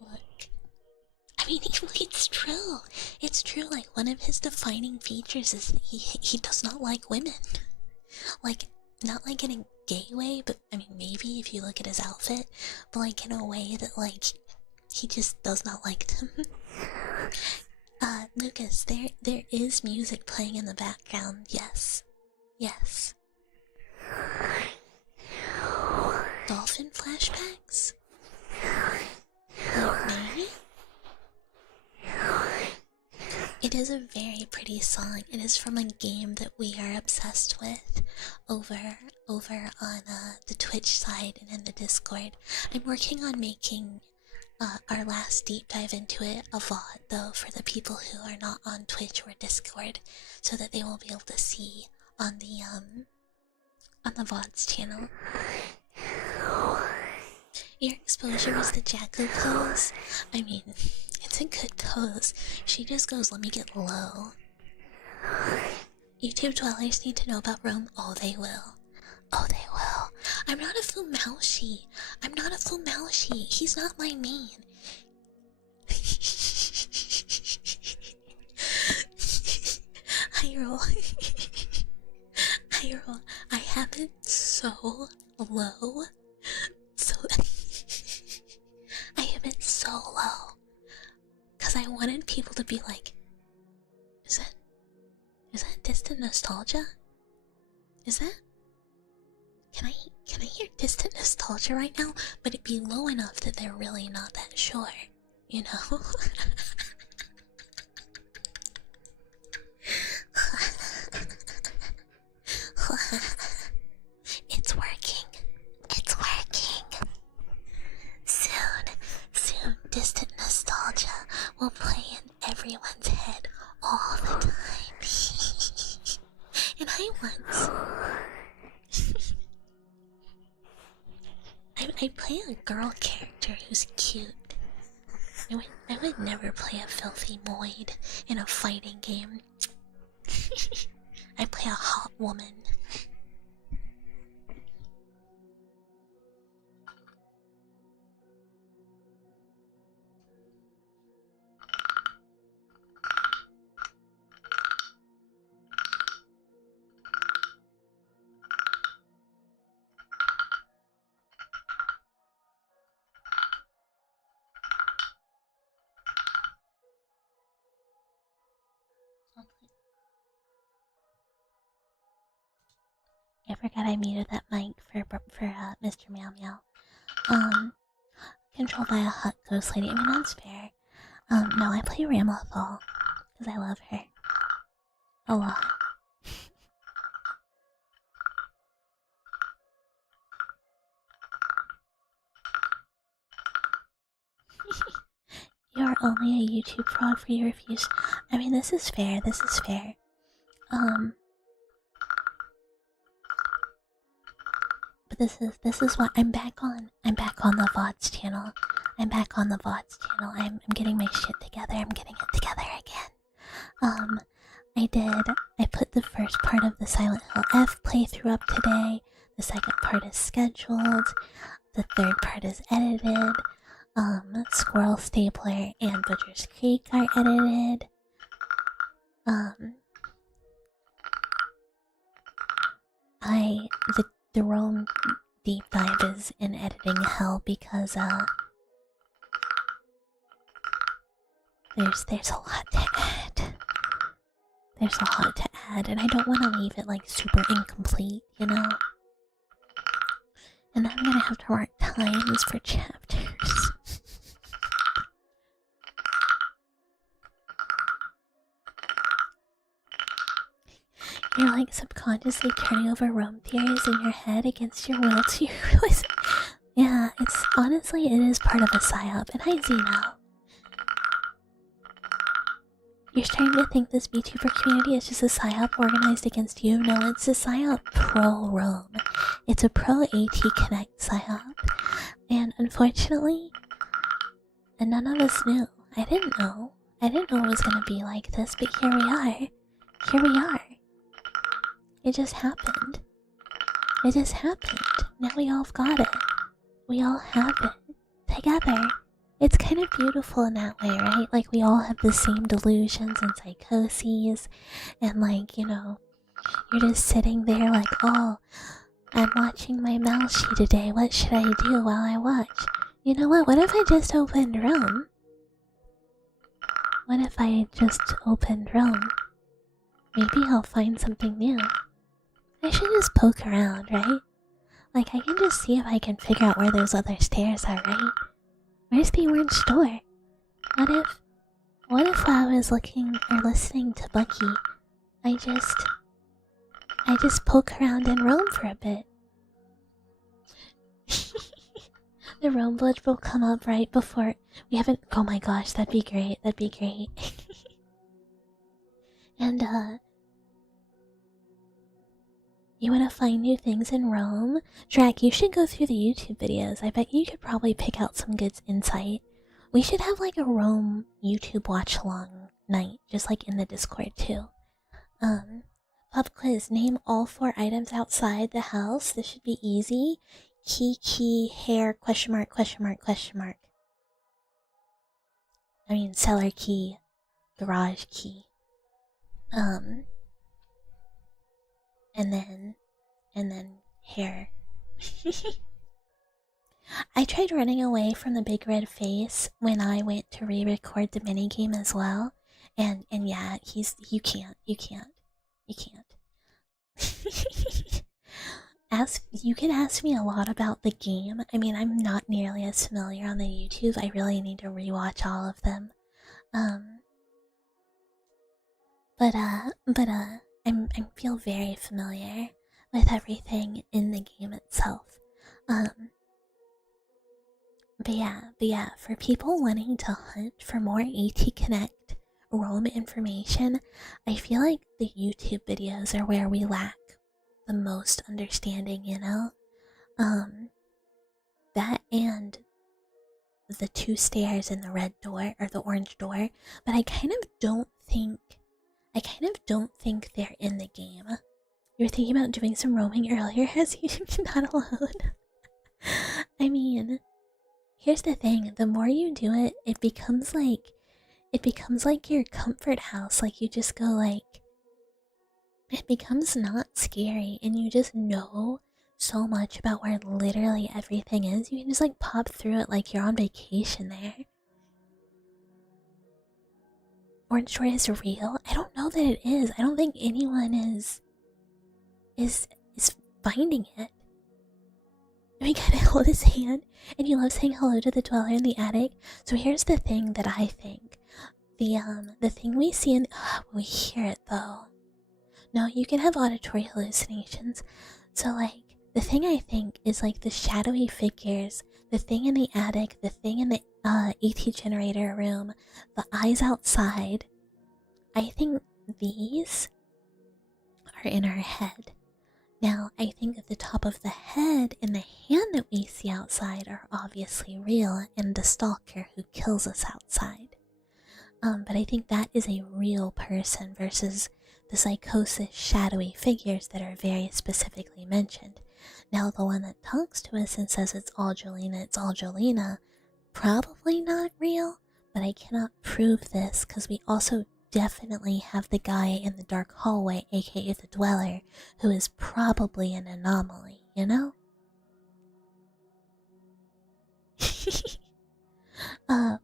Look. I mean, it's true. It's true, like, one of his defining features is that he does not like women. Like, not like in a gay way, but I mean, maybe if you look at his outfit, but like in a way that, like, he just does not like them. Lucas, there is music playing in the background, yes. Yes. Dolphin flashbacks? Like maybe? It is a very pretty song. It is from a game that we are obsessed with over on the Twitch side and in the Discord. I'm working on making our last deep dive into it a VOD though for the people who are not on Twitch or Discord, so that they will be able to see on the VODs channel. Your exposure was the Jacko pose. I mean, it's a good pose. She just goes, let me get low. YouTube dwellers need to know about Rome. Oh, they will. Oh, they will. I'm not a Fumaushi. I'm not a Fumaushi. He's not my main. Hyrule. Hyrule. I have it so low. So I have it so low. Cause I wanted people to be like, is that distant nostalgia? Is that? Can I hear distant nostalgia right now? But it be low enough that they're really not that sure, you know? It's working. It's working. Soon, distant nostalgia will play in everyone's head all the time. And I once I play a girl character who's cute. I would never play a filthy moid in a fighting game. I play a hot woman. I forgot I muted that mic for Mr. Meow Meow. Controlled by a hot ghost lady. I mean, that's fair. No, I play Ramathal because I love her a lot. You're only a YouTube fraud for your refuse. I mean, this is fair. This is fair. But this is what I'm back on. I'm back on the VODs channel. I'm back on the VODs channel. I'm getting my shit together. I'm getting it together again. I put the first part of the Silent Hill F playthrough up today. The second part is scheduled. The third part is edited. Squirrel Stapler and Butcher's Creek are edited. The Rome deep dive is in editing hell because there's a lot to add. There's a lot to add, and I don't want to leave it like super incomplete, you know? And then I'm gonna have to mark times for chapters. You're like subconsciously turning over Rome theories in your head against your will to realize. Yeah, it's honestly, it is part of a psyop, and hi Zeno. You're starting to think this VTuber community is just a psyop organized against you? No, it's a psyop pro-Rome. It's a pro-AT Connect psyop. And unfortunately, none of us knew. I didn't know. I didn't know it was gonna be like this, but here we are. Here we are. It just happened. It just happened. Now we all got it. We all have it. Together. It's kind of beautiful in that way, right? Like, we all have the same delusions and psychoses. And, like, you know, you're just sitting there like, oh, I'm watching my Malshi today. What should I do while I watch? You know what? What if I just opened Rome? What if I just opened Rome? Maybe I'll find something new. I should just poke around, right? Like, I can just see if I can figure out where those other stairs are, right? Where's the orange door? What if while I was looking or listening to Bucky, I just poke around in Rome for a bit? The Rome village will come up right before we haven't. Oh my gosh, that'd be great. That'd be great. And you want to find new things in Rome? Drac, you should go through the YouTube videos. I bet you could probably pick out some good insight. We should have like a Rome YouTube watch along night, just like in the Discord too. Pop quiz, name all 4 items outside the house. This should be easy. Key, hair, question mark. I mean, cellar key, garage key. And then hair. I tried running away from the big red face when I went to re-record the minigame as well. And yeah, you can't. You can ask me a lot about the game. I mean, I'm not nearly as familiar on the YouTube. I really need to rewatch all of them. I feel very familiar with everything in the game itself. But yeah, for people wanting to hunt for more AT Connect Rome information, I feel like the YouTube videos are where we lack the most understanding, you know? That and the 2 stairs in the red door, or the orange door, but I kind of don't think they're in the game. You were thinking about doing some roaming earlier, as you're not alone. I mean, here's the thing, the more you do it, it becomes like your comfort house. Like, you just go like, it becomes not scary, and you just know so much about where literally everything is. You can just like pop through it like you're on vacation there. Orange Door is real? I don't know that it is. I don't think anyone is finding it. We gotta hold his hand, and you love saying hello to the dweller in the attic. So here's the thing that I think. The thing we see in we hear it though. No, you can have auditory hallucinations. So like the thing I think is like the shadowy figures, the thing in the attic, the thing in the AT generator room, the eyes outside. I think these are in our head. Now, I think at the top of the head and the hand that we see outside are obviously real, and the stalker who kills us outside. But I think that is a real person versus the psychosis shadowy figures that are very specifically mentioned. Now, the one that talks to us and says it's all Jolena, probably not real, but I cannot prove this because we also definitely have the guy in the dark hallway, aka the Dweller, who is probably an anomaly, you know?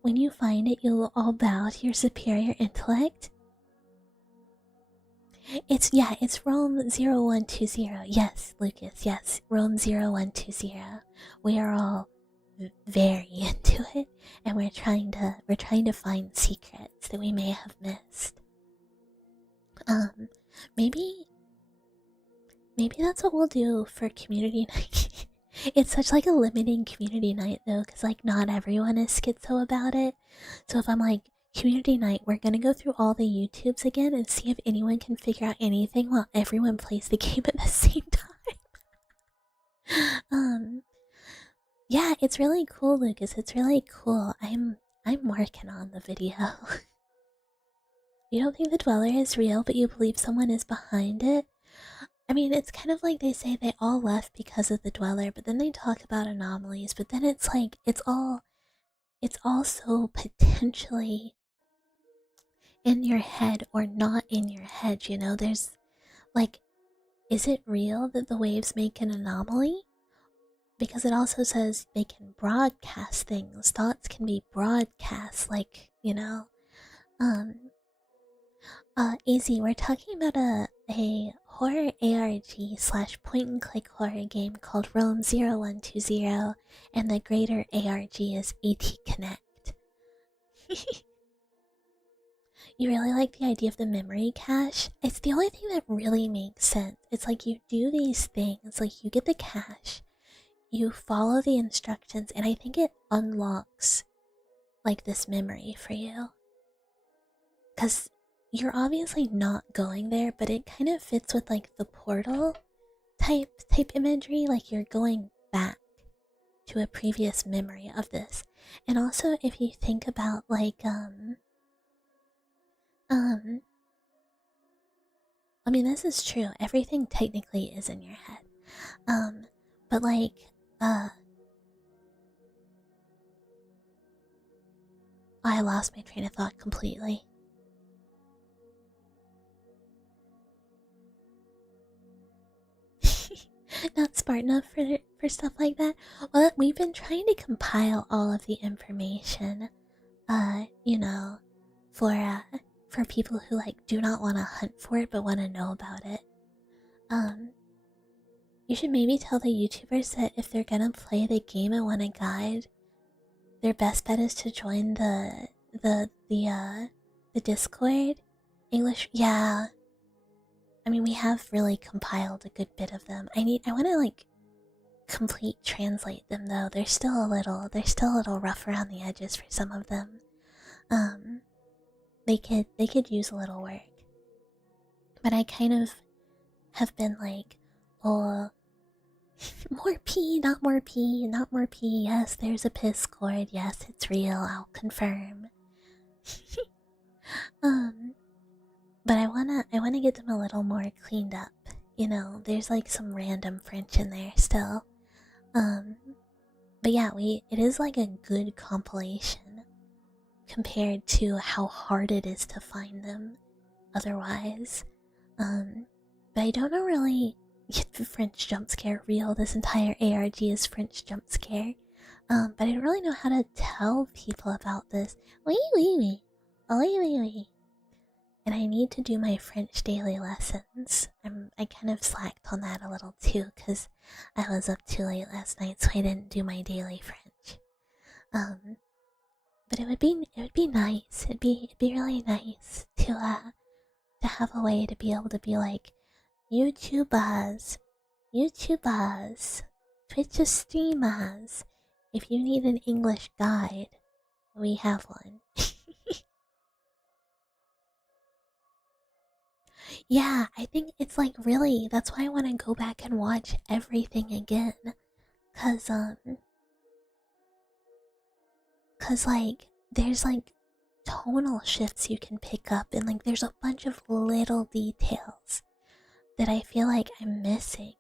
When you find it, you will all bow to your superior intellect. It's Rome 0120. Yes, Lucas, yes, Rome 0120. We are all very into it, and we're trying to find secrets that we may have missed. Maybe that's what we'll do for community night. It's such like a limiting community night though, because like not everyone is schizo about it. So if I'm like, community night, we're gonna go through all the YouTubes again and see if anyone can figure out anything while everyone plays the game at the same time. Yeah, it's really cool, Lucas. It's really cool. I'm working on the video. You don't think the Dweller is real, but you believe someone is behind it? I mean, it's kind of like they say they all left because of the Dweller, but then they talk about anomalies, but then it's like it's all so potentially in your head or not in your head, you know? There's like, is it real that the waves make an anomaly? Because it also says they can broadcast things. Thoughts can be broadcast, like, you know. Easy, we're talking about a horror ARG slash point and click horror game called Rome 0120, and the greater ARG is AT Connect. You really like the idea of the memory cache? It's the only thing that really makes sense. It's like you do these things, like you get the cache, you follow the instructions, and I think it unlocks like this memory for you. Because you're obviously not going there, but it kind of fits with like the portal type imagery, like you're going back to a previous memory of this. And also if you think about like I mean, this is true. Everything technically is in your head. But like I lost my train of thought completely. Not smart enough for stuff like that. Well, we've been trying to compile all of the information, you know, for people who like do not want to hunt for it but want to know about it. You should maybe tell the YouTubers that if they're gonna play the game and want a guide, their best bet is to join the Discord. English, yeah. I mean, we have really compiled a good bit of them. I want to like complete translate them though. They're still a little rough around the edges for some of them. They could use a little work. But I kind of have been like, oh, more pee, not more pee, not more pee. Yes, there's a piss cord. Yes, it's real. I'll confirm. But I wanna get them a little more cleaned up. You know, there's like some random French in there still. But yeah, it is like a good compilation compared to how hard it is to find them otherwise. But I don't know really if the French jump scare real. This entire ARG is French jump scare. But I don't really know how to tell people about this. Wee wee wee. Oh wee wee wee. And I need to do my French daily lessons. I kind of slacked on that a little too, because I was up too late last night, so I didn't do my daily French. But it would be nice. It'd be really nice to have a way to be able to be like, YouTubers, YouTubers, Twitch streamers. If you need an English guide, we have one. Yeah, I think it's like really, that's why I want to go back and watch everything again. Cause like there's like tonal shifts you can pick up, and like there's a bunch of little details that I feel like I'm missing.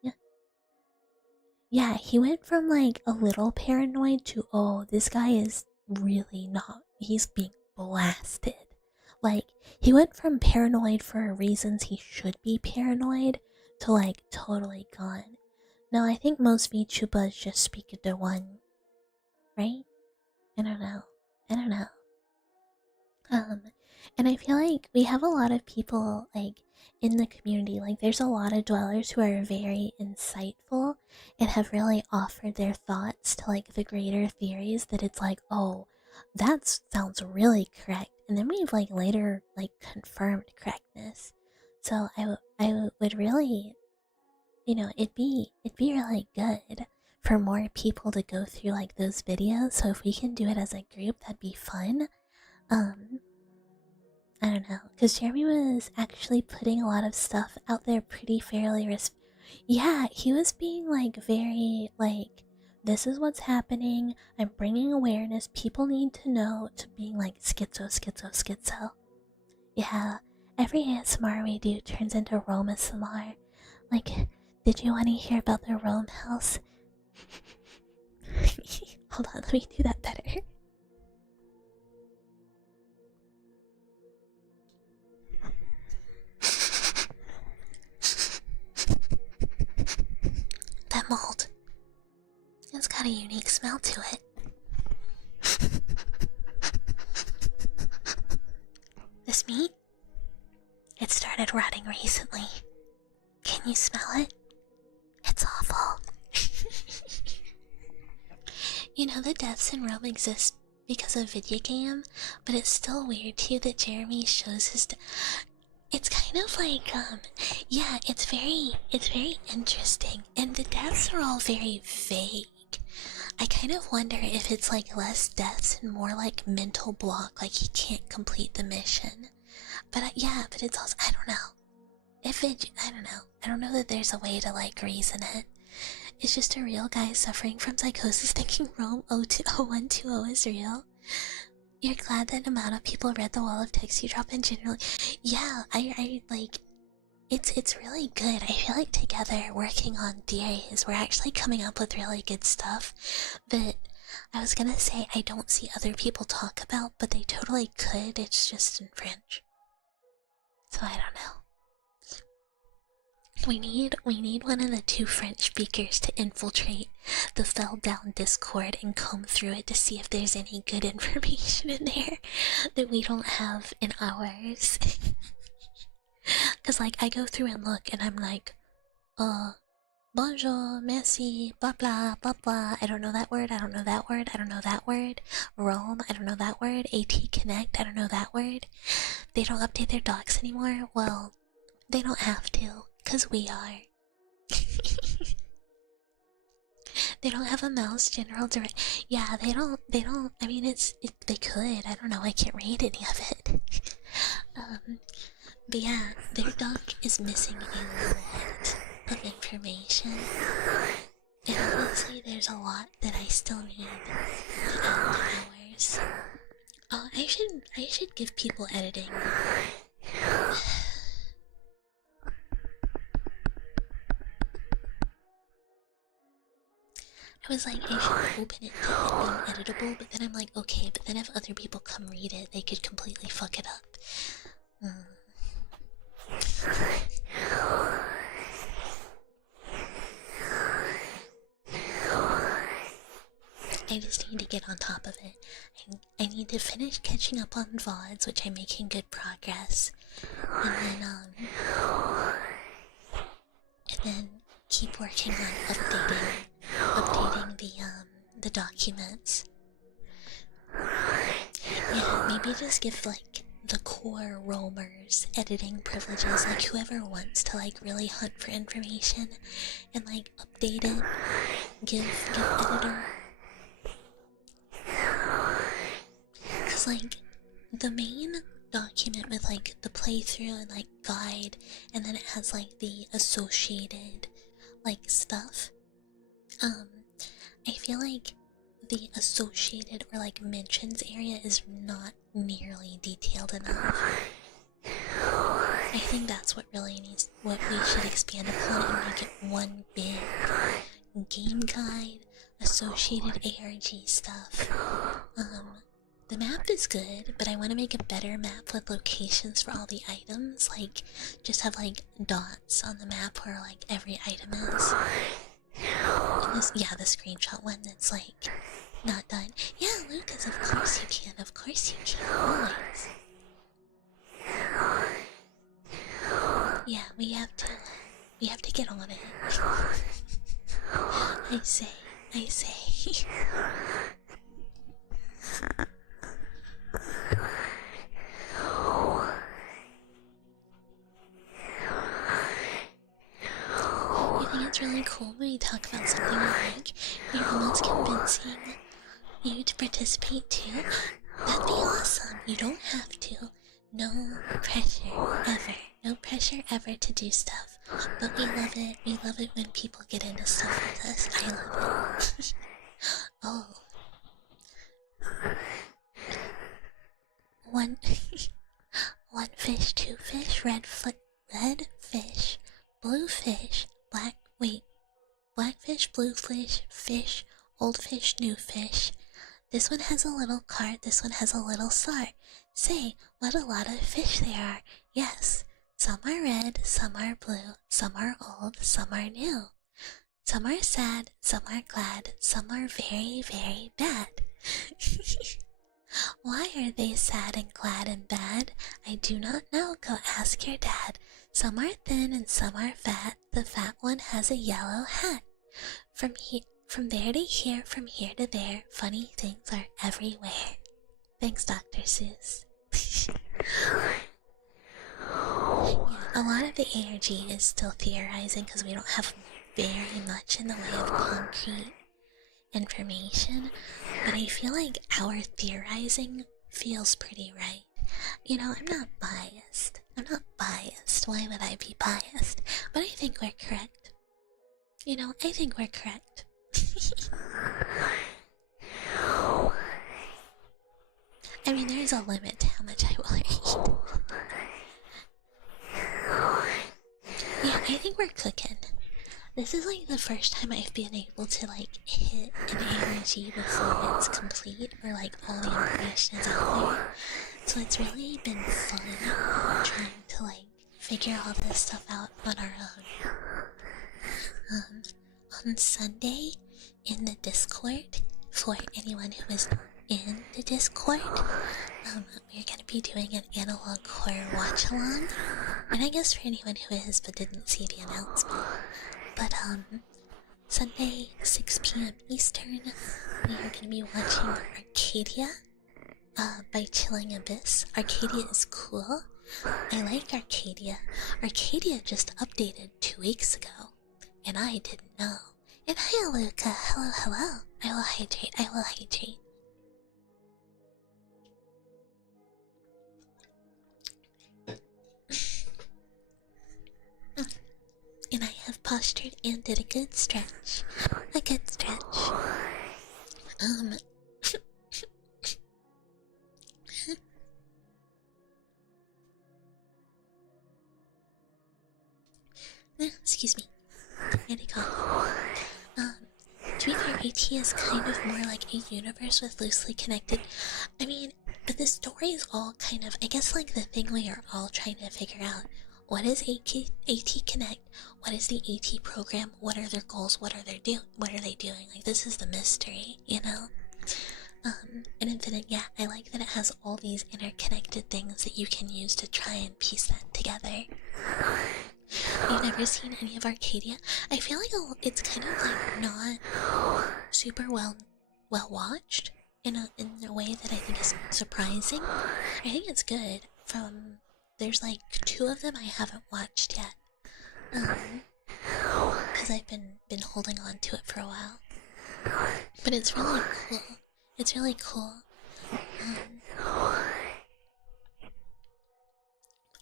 Yeah, he went from like a little paranoid to, oh, this guy is really not, he's being blasted. Like, he went from paranoid for reasons he should be paranoid to like totally gone. No, I think most VTubers just speak into one, right? I don't know. I don't know. And I feel like we have a lot of people like in the community. Like, there's a lot of dwellers who are very insightful and have really offered their thoughts to like the greater theories that it's like, oh, that sounds really correct. And then we've like later like confirmed correctness. So I would really, it'd be really good for more people to go through like those videos. So if we can do it as a group, that'd be fun. I don't know, because Jeremy was actually putting a lot of stuff out there pretty fairly. Yeah, he was being like very like, this is what's happening. I'm bringing awareness. People need to know, to being like schizo. Yeah, every ASMR we do turns into Rome ASMR. Like, did you want to hear about the Rome house? Hold on, let me do that better. That mold, it's got a unique smell to it. This meat, it started rotting recently. Can you smell it? It's awful. The deaths in Rome exist because of video game, but it's still weird too that Jeremy shows his it's kind of like, yeah, it's very interesting, and the deaths are all very vague. I kind of wonder if it's like less deaths and more like mental block, like he can't complete the mission. But yeah, but it's also, I don't know. I don't know that there's a way to like reason it. It's just a real guy suffering from psychosis thinking Rome 0120 is real. You're glad that amount of people read the wall of text you drop in generally. Yeah, I like, it's really good. I feel like together working on theories, we're actually coming up with really good stuff that I was gonna say I don't see other people talk about, but they totally could. It's just in French. So I don't know. We need one of the two French speakers to infiltrate the fell down Discord and comb through it to see if there's any good information in there that we don't have in ours. Cause like I go through and look and I'm like, bonjour, merci, blah blah blah blah. I don't know that word, I don't know that word, I don't know that word. Rome, I don't know that word. AT Connect, I don't know that word. They don't update their docs anymore. Well, they don't have to. Cause we are. They don't have a mouse general direct. Yeah, they don't. I mean, they could. I don't know. I can't read any of it. But yeah, their doc is missing a lot of information. And honestly, there's a lot that I still need to add to ours. I should give people editing. I was like, I should open it to it being editable, but then I'm like, okay, but then if other people come read it, they could completely fuck it up. I just need to get on top of it. I need to finish catching up on VODs, which I'm making good progress. And then keep working on updating the documents. Yeah, maybe just give like the core roamers editing privileges, like whoever wants to like really hunt for information and like update it. Give editor. Cause like the main document with like the playthrough and like guide, and then it has like the associated like stuff. I feel like the associated or like mentions area is not nearly detailed enough. I think that's what really needs, what we should expand upon and make it one big game guide, associated ARG stuff. The map is good, but I want to make a better map with locations for all the items. Like, just have like dots on the map where like every item is. And this, yeah, the screenshot one that's like not done. Yeah, Lucas, of course you can. Of course you can. Always. Yeah, we have to get on it. I say. You think it's really cool when you talk about something you like? You're almost convincing you to participate too? That'd be awesome. You don't have to. No pressure ever. No pressure ever to do stuff. But we love it. We love it when people get into stuff with us. I love it. Oh. One fish, two fish, red fish, blue fish, black fish, blue fish, old fish, new fish. This one has a little cart, this one has a little star. Say, what a lot of fish there are. Yes, some are red, some are blue, some are old, some are new. Some are sad, some are glad, some are very, very bad. Why are they sad and glad and bad? I do not know. Go ask your dad. Some are thin and some are fat. The fat one has a yellow hat. From there to here, from here to there, funny things are everywhere. Thanks, Dr. Seuss. Yeah, a lot of the ARG is still theorizing because we don't have very much in the way of concrete information, but I feel like our theorizing feels pretty right. You know, I'm not biased. Why would I be biased? But I think we're correct. You know, I think we're correct. I mean, there's a limit to how much I will eat. Yeah, I think we're cooking. This is like the first time I've been able to like hit an ARG before it's complete or like all the information is out there. So it's really been fun trying to like figure all this stuff out on our own. On Sunday in the Discord, for anyone who is in the Discord, we're gonna be doing an analog horror watch along. And I guess for anyone who is but didn't see the announcement. But Sunday, 6 p.m. Eastern, we are gonna be watching Arcadia by Chilling Abyss. Arcadia is cool. I like Arcadia. Arcadia just updated 2 weeks ago, and I didn't know. And hi, Luca. Hello. I will hydrate. And I have postured and did a good stretch. Excuse me. To be fair, AT is kind of more like a universe with loosely connected. I mean, but the story is all kind of, I guess, like the thing we are all trying to figure out. What is AT Connect? What is the AT program? What are their goals? What are they doing? Like, this is the mystery, you know? And Infinite, yeah, I like that it has all these interconnected things that you can use to try and piece that together. You've never seen any of Arcadia? I feel like it's kind of like not super well watched. in a way that I think is surprising. I think it's good. There's like 2 of them I haven't watched yet. Because I've been holding on to it for a while. But it's really cool. It's really cool.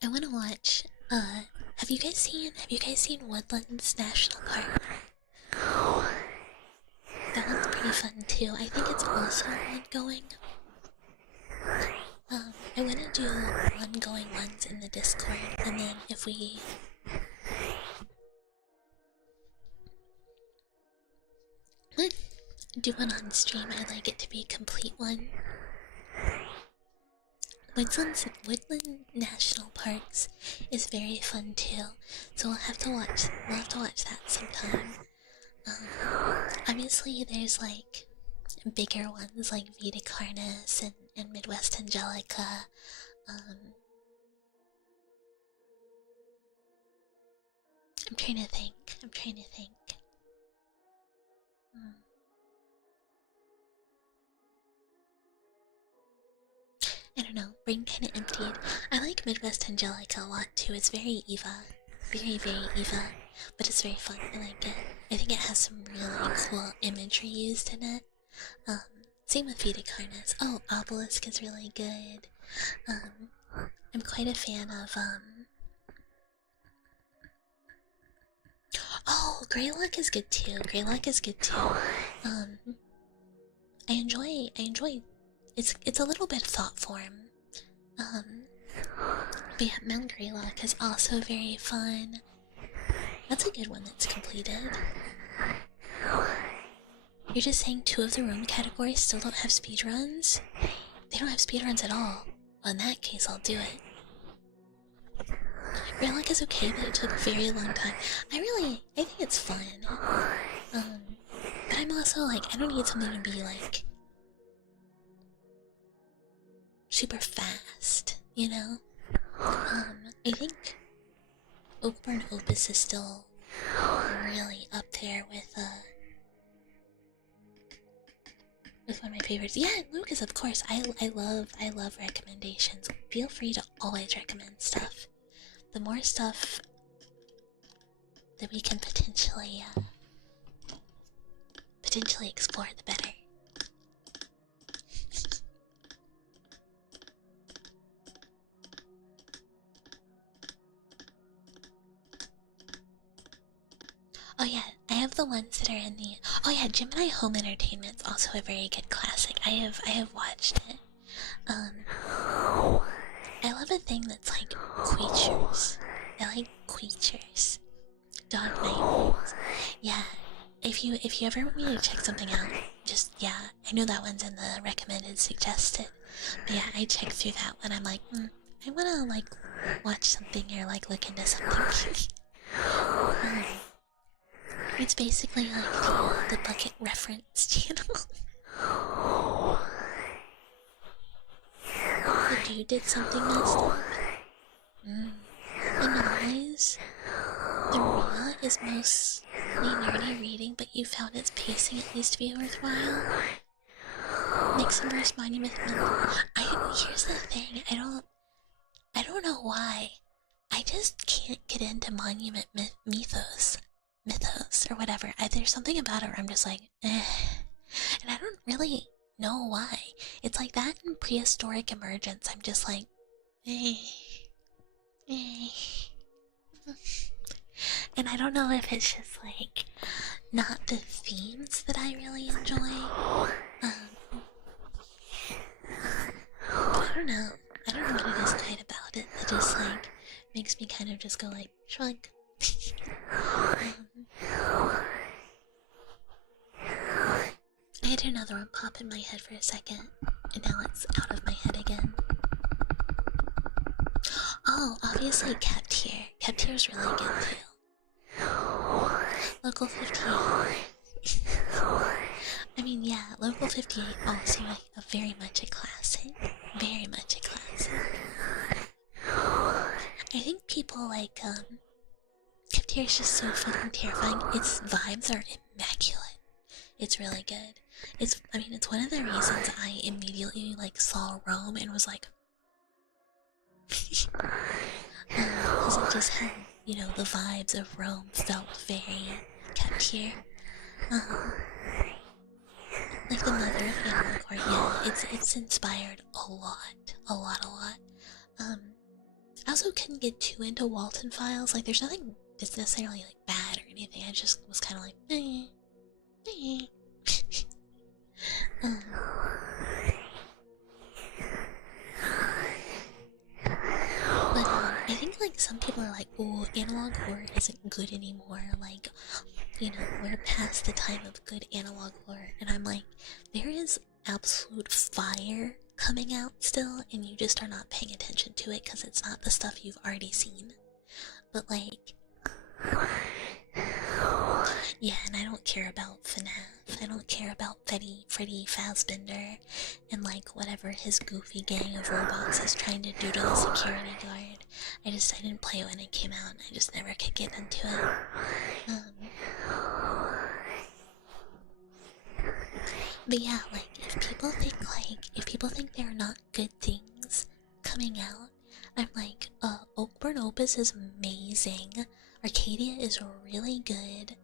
I want to watch. Have you guys seen Woodlands National Park? That one's pretty fun too. I think it's also ongoing. I want to do ongoing ones in the Discord, and then if we do one on stream, I'd like it to be a complete one. Woodland National Parks is very fun too, so we'll have to watch that sometime. Obviously there's like bigger ones like Vita Carnus and Midwest Angelica. I'm trying to think. I don't know, brain kinda emptied. I like Midwest Angelica a lot too. It's very Eva. Very, very Eva. But it's very fun. I like it. I think it has some really cool imagery used in it. Same with Vita Carnus. Oh, Obelisk is really good. I'm quite a fan of oh, Greylock is good too. I enjoy it's a little bit thought form. But yeah, Mount Greylock is also very fun. That's a good one that's completed. You're just saying 2 of the room categories still don't have speedruns? They don't have speedruns at all. Well, in that case, I'll do it. Greylock is okay, but it took a very long time. I think it's fun. But I'm also like, I don't need something to be like super fast, you know? I think Oakburn Opus is still really up there with one of my favorites. Yeah, Lucas, of course. I love recommendations. Feel free to always recommend stuff. The more stuff that we can potentially explore, the better. Oh yeah, I have the ones that are in the. Oh yeah, Gemini Home Entertainment's also a very good classic. I have watched it. I love a thing that's like creatures. I like creatures. Dog nightmares. Yeah. If you ever want me to check something out, just yeah. I know that one's in the recommended suggested. But yeah, I check through that one. I'm like, I wanna like watch something or like look into something. It's basically like the bucket reference channel. The dude did something messed up. The noise. The Rua is mostly nerdy reading, but you found its pacing at least to be worthwhile. Nixon vs. Monument Myth. Here's the thing. I don't know why. I just can't get into Monument Mythos or whatever. There's something about it where I'm just like, eh. And I don't really know why. It's like that in Prehistoric Emergence. I'm just like, eh. And I don't know if it's just like not the themes that I really enjoy. But I don't know what it is quite about it that just like makes me kind of just go like shrug. I had another one pop in my head for a second, and now it's out of my head again. Oh, obviously Kept Here. Kept Here is really good too. Local 58. I mean, yeah, Local 58 also like very much a classic. Very much a classic. I think people like Kept Here is just so fucking terrifying. Its vibes are immaculate. It's really good. I mean, it's one of the reasons I immediately like saw Rome and was like, because it just had, you know, the vibes of Rome felt very kept here. Like the mother of Animal Court, yeah, it's inspired a lot, a lot, a lot. I also couldn't get too into Walton Files. Like, there's nothing that's necessarily like bad or anything. I just was kind of like, um, but I think like some people are like, oh, analog horror isn't good anymore. Like, you know, we're past the time of good analog horror. And I'm like, there is absolute fire coming out still, and you just are not paying attention to it because it's not the stuff you've already seen. But like, yeah, and I don't care about FNAF. I don't care about Freddy Fazbender and like whatever his goofy gang of robots is trying to do to the security guard. I didn't play it when it came out, and I just never could get into it. But yeah, like if people think there are not good things coming out, I'm like, Oakburn Opus is amazing. Arcadia is really good.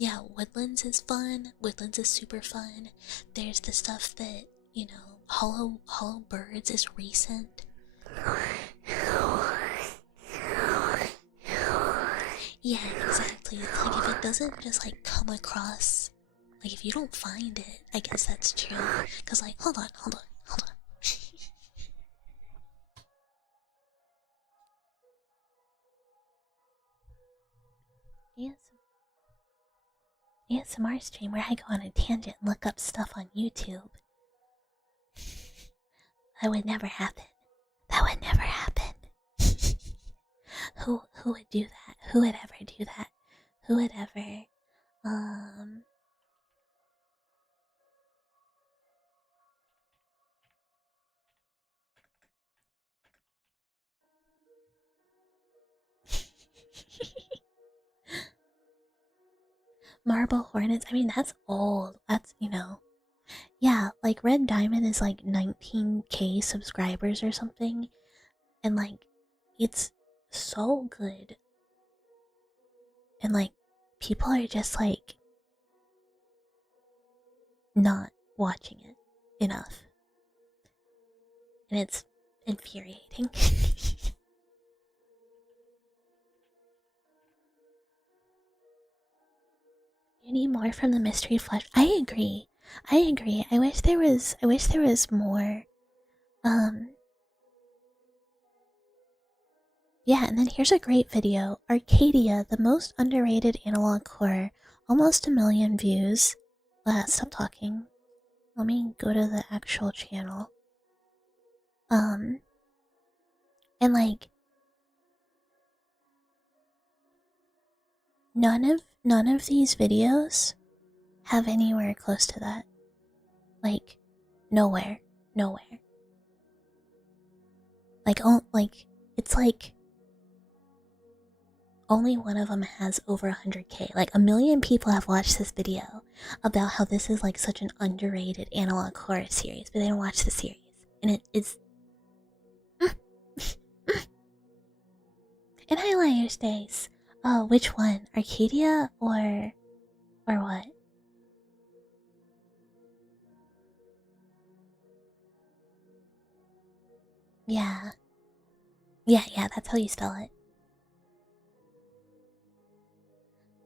Yeah, Woodlands is fun. Woodlands is super fun. There's the stuff that, you know, Hollow Birds is recent. Yeah, exactly. It's like if it doesn't just like come across, like if you don't find it, I guess that's true. Cause like, hold on. Yes. ASMR stream where I go on a tangent and look up stuff on YouTube. That would never happen. That would never happen. Who would do that? Who would ever do that? Who would ever Marble Hornets? I mean, that's old. That's, you know. Yeah, like Red Diamond is like 19K subscribers or something. And like, it's so good. And like, people are just like not watching it enough. And it's infuriating. You need more from the mystery flesh. I agree. I wish there was more. Yeah, and then here's a great video. Arcadia, the most underrated analog horror. Almost 1 million views. Stop talking. Let me go to the actual channel. And like none of these videos have anywhere close to that. Like nowhere. Like it's like only one of them has over 100K. Like 1 million people have watched this video about how this is like such an underrated analog horror series, but they don't watch the series. And it is and Highlighter Stays. Oh, which one? Arcadia or what? Yeah. Yeah, that's how you spell it.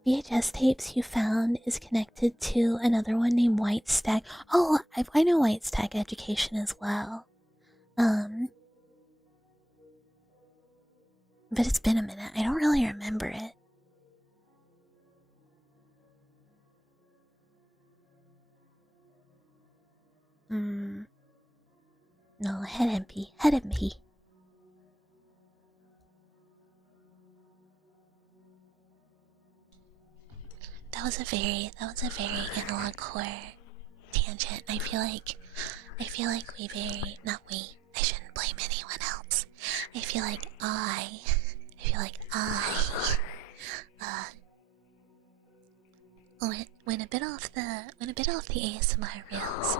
VHS tapes you found is connected to another one named White Stack. Oh, I know White Stack Education as well. But it's been a minute. I don't really remember it. No, head MP. That was a very analog core tangent. I feel like we very not we. I shouldn't blame anyone else. I feel like went a bit off the ASMR rails,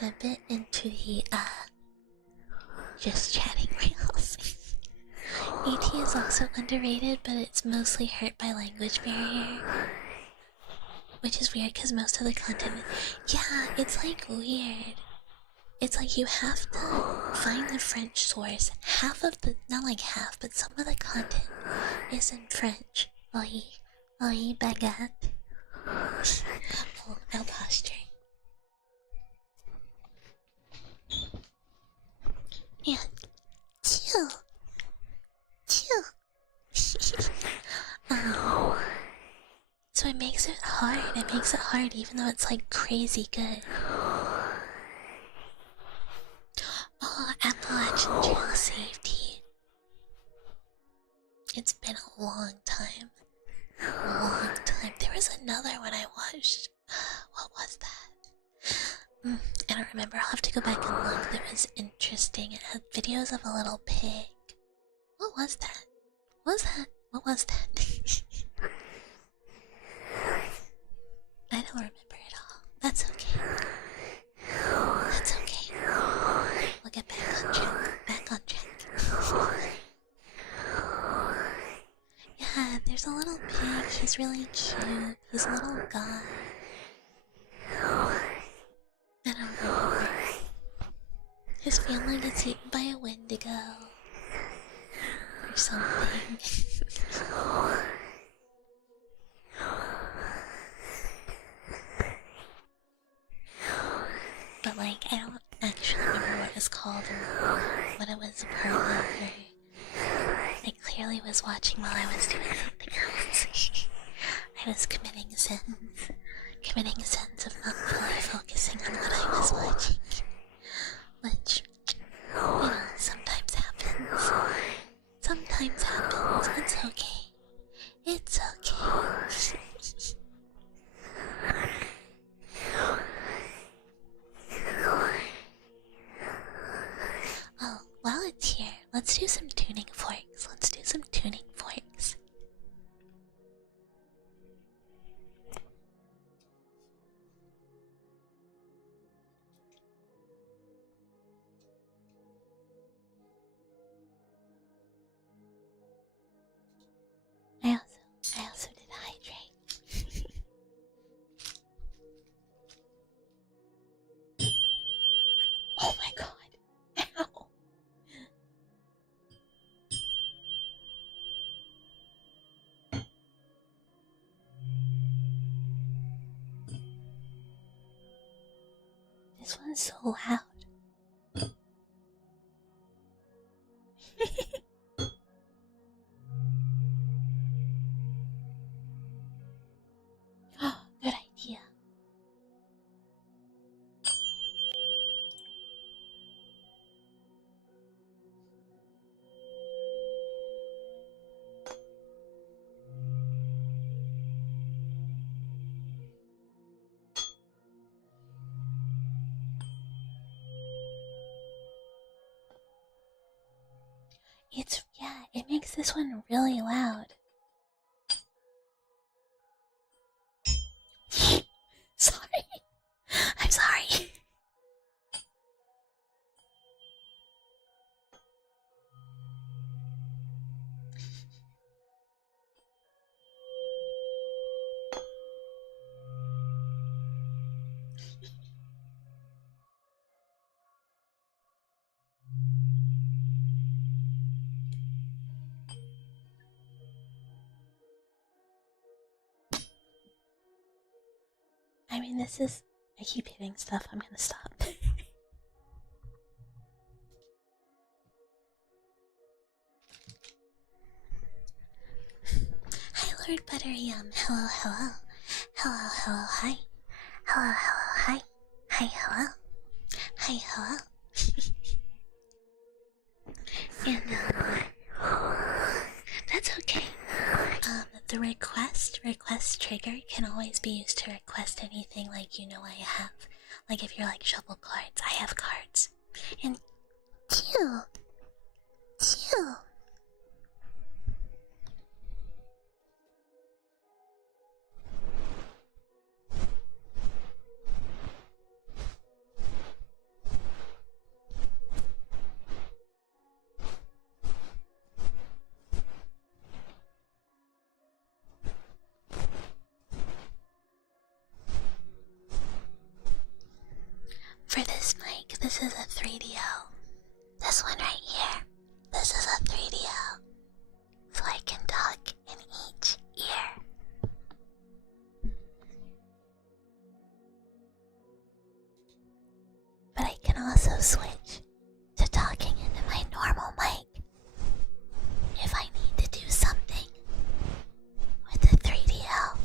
and a bit into the just chatting rails. AT is also underrated, but it's mostly hurt by language barrier. Which is weird because most of the content. Yeah, it's like weird. It's like you have to find the French source. Half of the. Not like half, but some of the content is in French. Oui, baguette. Oh, I'll posture. Yeah. Chill. So it makes it hard. It makes it hard even though it's like crazy good. Oh, Appalachian Trail Safety. It's been a long time. There was another one I watched. What was that? I don't remember. I'll have to go back and look. That was interesting. It had videos of a little pig. What was that? What was that? I don't remember it all. That's okay. We'll get back on track. Yeah, there's a little pig. He's really cute. He's a little guy. I don't remember. His family gets eaten by a wendigo. Or something. But like, I don't actually remember what it's called or what it was a part of. I clearly was watching while I was doing something else. I was committing sins of not fully focusing on what I was watching. Which, sometimes happens. It's okay. Oh, while it's here, let's do some tuning forks. I also did hydrate. Oh my god. Ow. This one's so loud. Good idea. It makes this one really loud. Sorry. I'm sorry. I mean, I keep hitting stuff. I'm gonna stop. Hi, Lord Butteryum. Hello. Hi. Hello, hi. Hi, hello. And, that's okay. The request trigger can always be used to request anything like I have. Like if you're like shuffle cards, I have cards. And two. this is a 3DO. This one right here. This is a 3DO. So I can talk in each ear. But I can also switch to talking into my normal mic if I need to do something with the 3DO.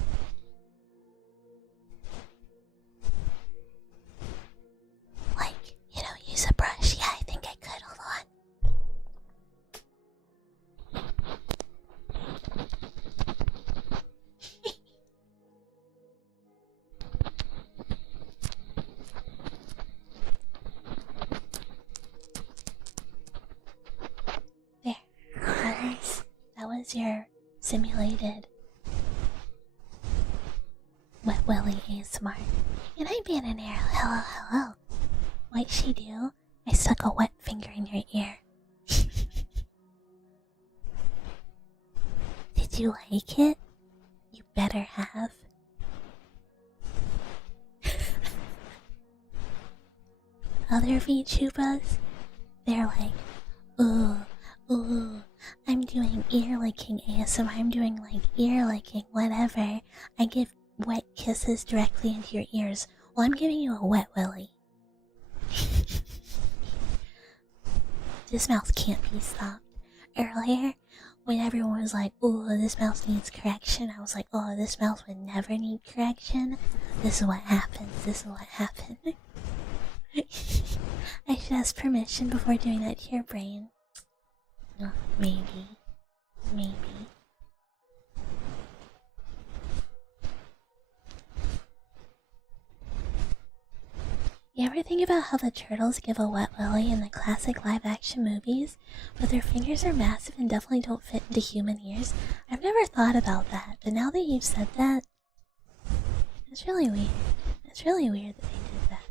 Like, use a brush. Yeah, I think I could. Hold on. There. That was your simulated Wet Willy ASMR. And I'm being an arrow. Hello, hello. What'd she do? I stuck a wet finger in your ear. Did you like it? You better have. Other VTubers, they're like, ooh, I'm doing ear licking ASMR, I'm doing like ear licking, whatever. I give wet kisses directly into your ears. Well, I'm giving you a wet willy. This mouth can't be stopped. Earlier, when everyone was like, ooh, this mouth needs correction, I was like, oh, this mouth would never need correction. This is what happens. This is what happened. I should ask permission before doing that to your brain. Oh, maybe. You ever think about how the turtles give a wet willy in the classic live-action movies? But their fingers are massive and definitely don't fit into human ears. I've never thought about that, but now that you've said that, it's really weird. It's really weird that they did that.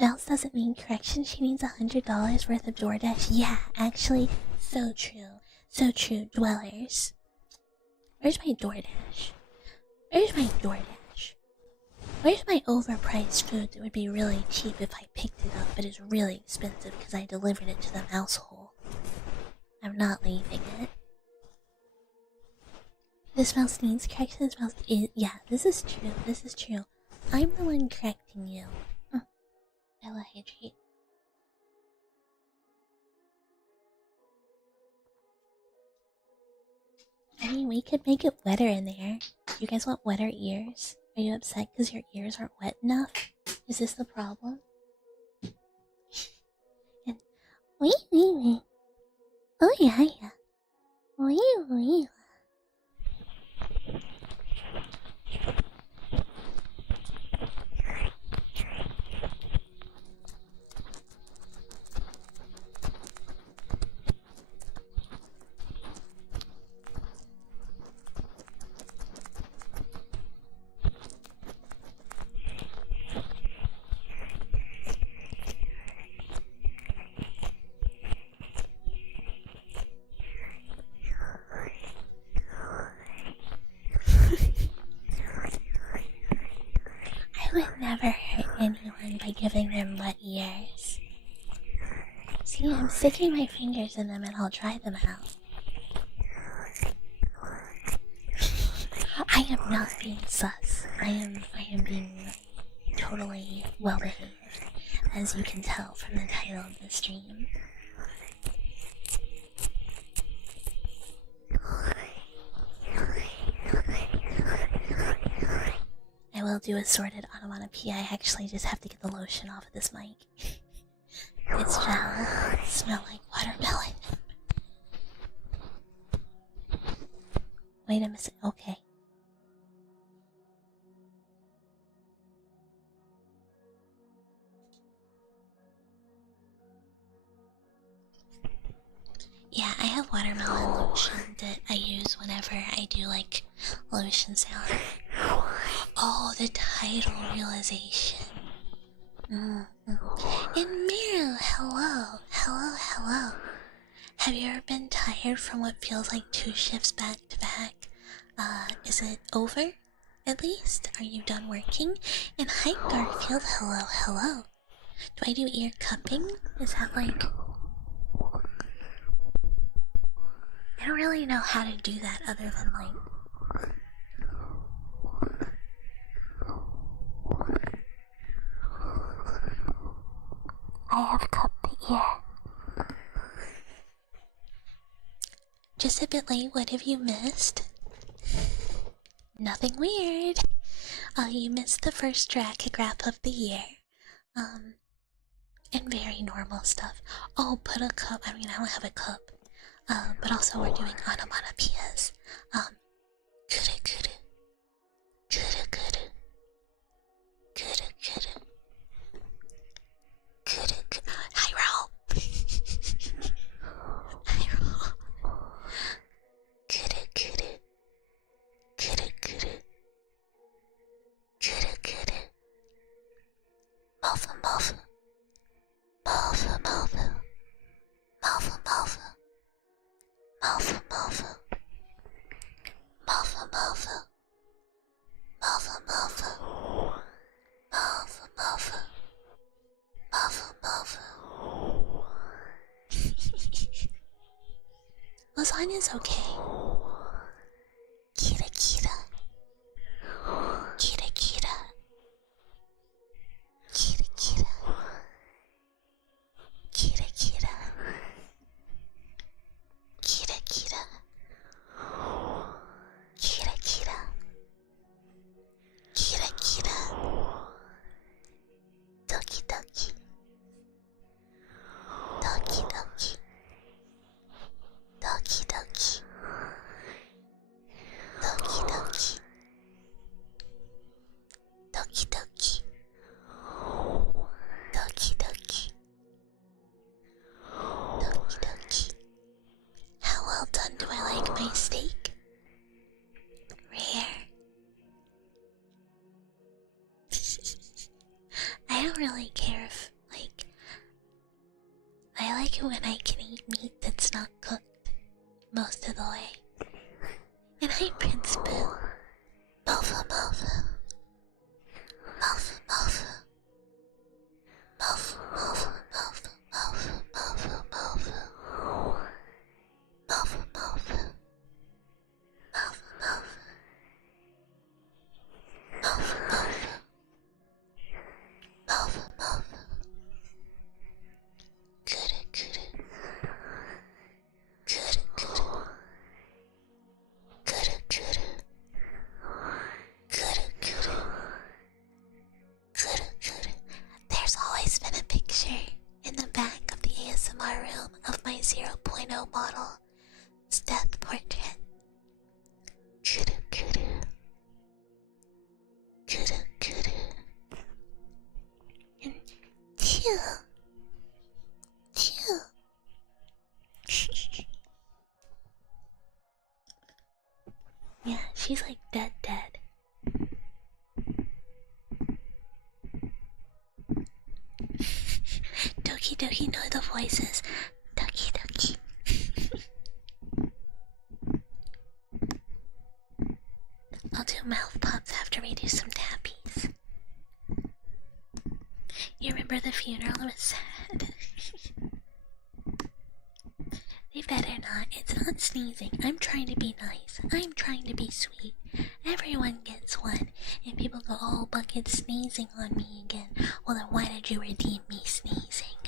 Mouse doesn't mean correction, she needs $100 worth of DoorDash. Yeah, actually, so true. So true, dwellers. Where's my DoorDash? Where's my DoorDash? Where's my overpriced food that would be really cheap if I picked it up, but is really expensive because I delivered it to the mouse hole? I'm not leaving it. This mouse needs correction, this mouse is... Yeah, this is true, this is true. I'm the one correcting you. I will hydrate. I mean, we could make it wetter in there. You guys want wetter ears? Are you upset because your ears aren't wet enough? Is this the problem? And wee. Oh yeah. Wee. I would never hurt anyone by giving them wet ears. See, I'm sticking my fingers in them and I'll dry them out. I am not being sus. I am being totally well behaved, as you can tell from the title of the stream. I will do a sorted onomatopoeia. I actually just have to get the lotion off of this mic. It's gel. It smells like watermelon. Wait a minute. Okay. Yeah, I have watermelon lotion that I use whenever I do like lotion sound. Oh, the title realization. And Miru, hello. Have you ever been tired from what feels like 2 shifts back to back? Is it over? at least. Are you done working? And hi, Garfield. Hello, hello. Do I do ear cupping? Is that like... I don't really know how to do that other than like... I have cupped the ear. Just a bit late, what have you missed? Nothing weird. You missed the first drag-a-graph of the year. And very normal stuff. Oh, put a cup. I mean, I don't have a cup. But also we're doing onomatopoeias. Kuru kuru. Kuru kuru. Kuru kuru. Kuru kuru. Hi, roll. Hi, roll. Kuru kuru. Kuru kuru. Kuru kuru. Muffin, muffin. Muffin, muffin. Muffin, muffin. Muffin, muffin. Muffin, muffin. Muffin, muffin. Muffin, muffin. Muffin, muffin. Lasagna's okay. Kira, kira. Kira, kira. Kira, kira. Kira, kira. Kira, kira. Kira, kira. Kira, kira. Doki, doki. Doki, doki. Doki, doki. Doki, doki. Doki, doki. Doki, doki. Doki, doki. How well done do I like my steak? Rare. I don't really care if, like, I like it when I can eat meat that's not cooked most of the way. And hi, Prince Boo. Malfa, Malfa. Malfa, Malfa. Malfa, Malfa, Malfa, Malfa, Malfa, Malfa. Malfa, Malfa. Malfa, Malfa. Malfa, Malfa. Malfa, Malfa. Kuru, kuru. Kuru, kuru. Kuru, kuru. Kuru, kuru. Kuru, kuru. There's always been a picture in the back of the ASMR room of my 0.0 model's death portrait. Kuru, kuru. Kuru, kuru. And chew. Chew. Yeah, she's like dead. Doki Doki know the voices. Doki Doki. I'll do mouth pops after we do some tappies. You remember the funeral was sad. They better not. It's not sneezing. I'm trying to be nice. I'm trying to be sweet. Everyone gets one. And people go, oh, Bucket's sneezing on me again. Well, then why did you redeem me sneezing?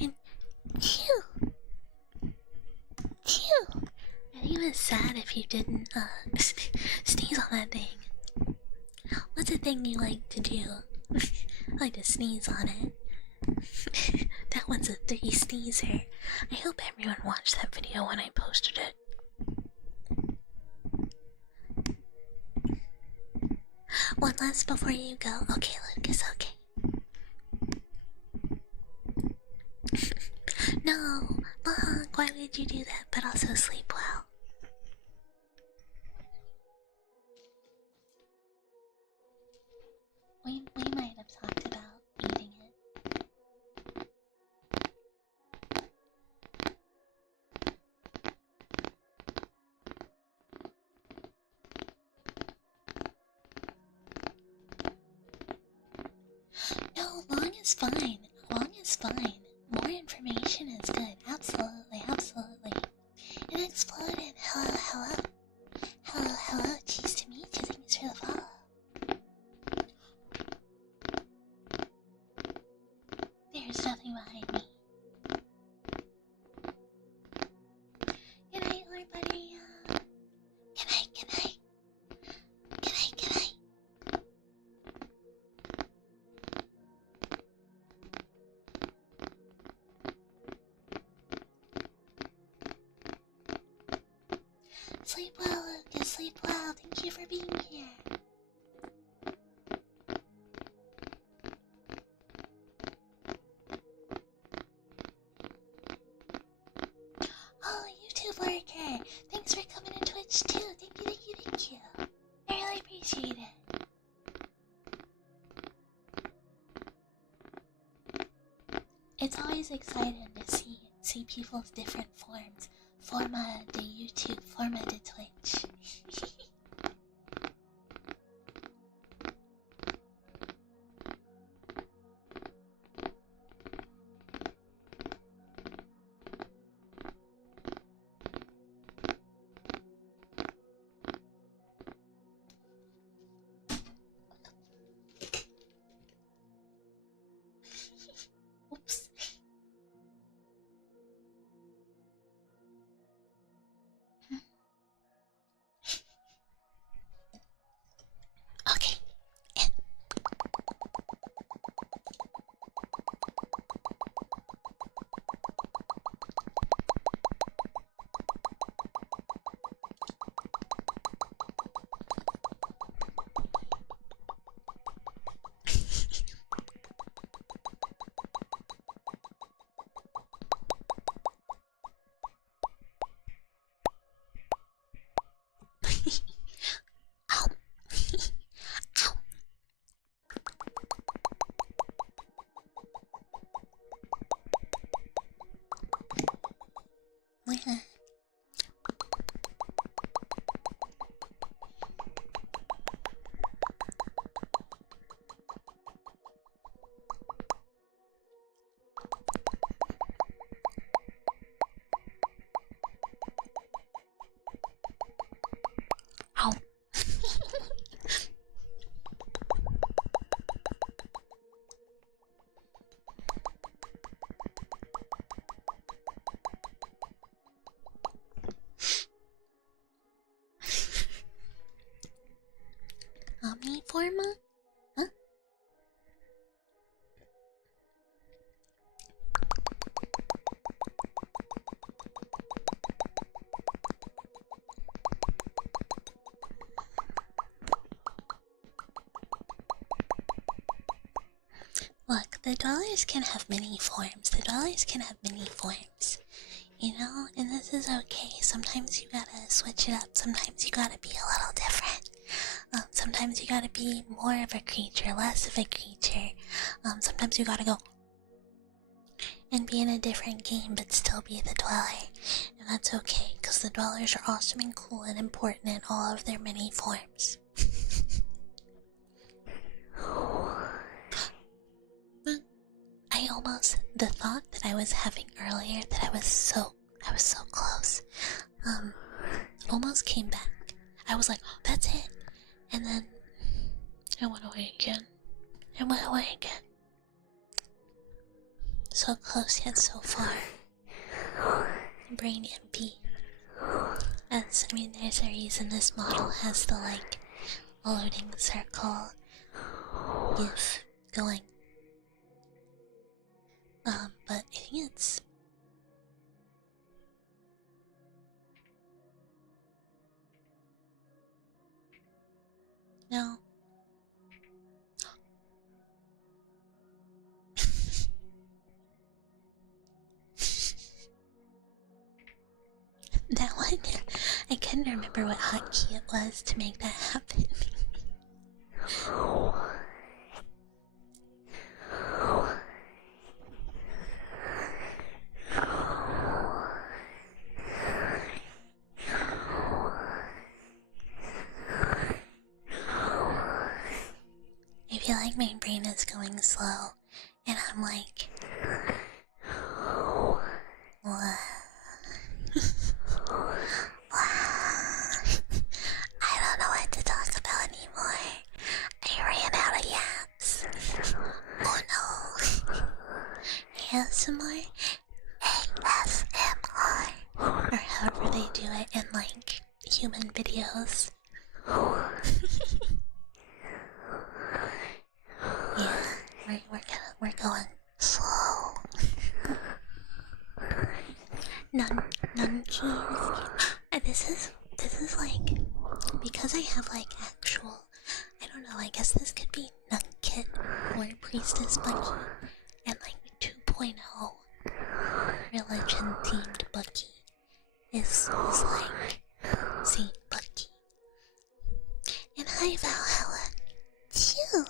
And chew. Chew. I think it was sad if you didn't sneeze on that thing. What's a thing you like to do? I like to sneeze on it. That one's a 3 sneezer. I hope everyone watched that video when I posted it. One last before you go. Okay, Lucas, okay. No, Mahonk, why would you do that? But also sleep well. We might have talked about eating it. No, long is fine. Long is fine. More information is good. Absolutely, absolutely. It exploded. Hello, hello. Hello, hello. Cheese to meet you. Thanks for the follow. There's nothing behind me. Good night, Lord Buddy. Good night, good night. Good night, good night. Sleep well, Lucas. Sleep well. Thank you for being here. Oh, YouTube worker. Thanks for coming to Twitch too. Thank you, thank you, thank you. I really appreciate it. It's always exciting to see people's different forms. Forma de YouTube, forma de Twitch. Oops. Okay. Ow. Ow. Ow. Omniforma? Huh? Look, the dollars can have many forms. The dollars can have many forms. You know, and this is okay. Sometimes you gotta switch it up. Sometimes you gotta be a little different. Sometimes you gotta be more of a creature, less of a creature. Sometimes you gotta go and be in a different game but still be the dweller. And that's okay, because the dwellers are awesome and cool and important in all of their many forms. The thought that I was having earlier, that I was so close, almost came back. I was like, oh, that's it. And then it went away again. It went away again. So close yet so far. Brain empty. As, I mean, there's a reason this model has the, like, loading circle gif going. But I think it's... No. That one, I couldn't remember what hotkey it was to make that happen. I feel like my brain is going slow. I'm like, what? I don't know what to talk about anymore. I ran out of yaps. Oh no. ASMR? ASMR. Or however they do it in like human videos. Yeah, we're going slow. None keys. This is like, because I have like actual, I don't know, I guess this could be Nun Kit or Priestess Bucky and like 2.0 religion themed Bucky is like Saint Bucky. And hi Valhalla. Chew.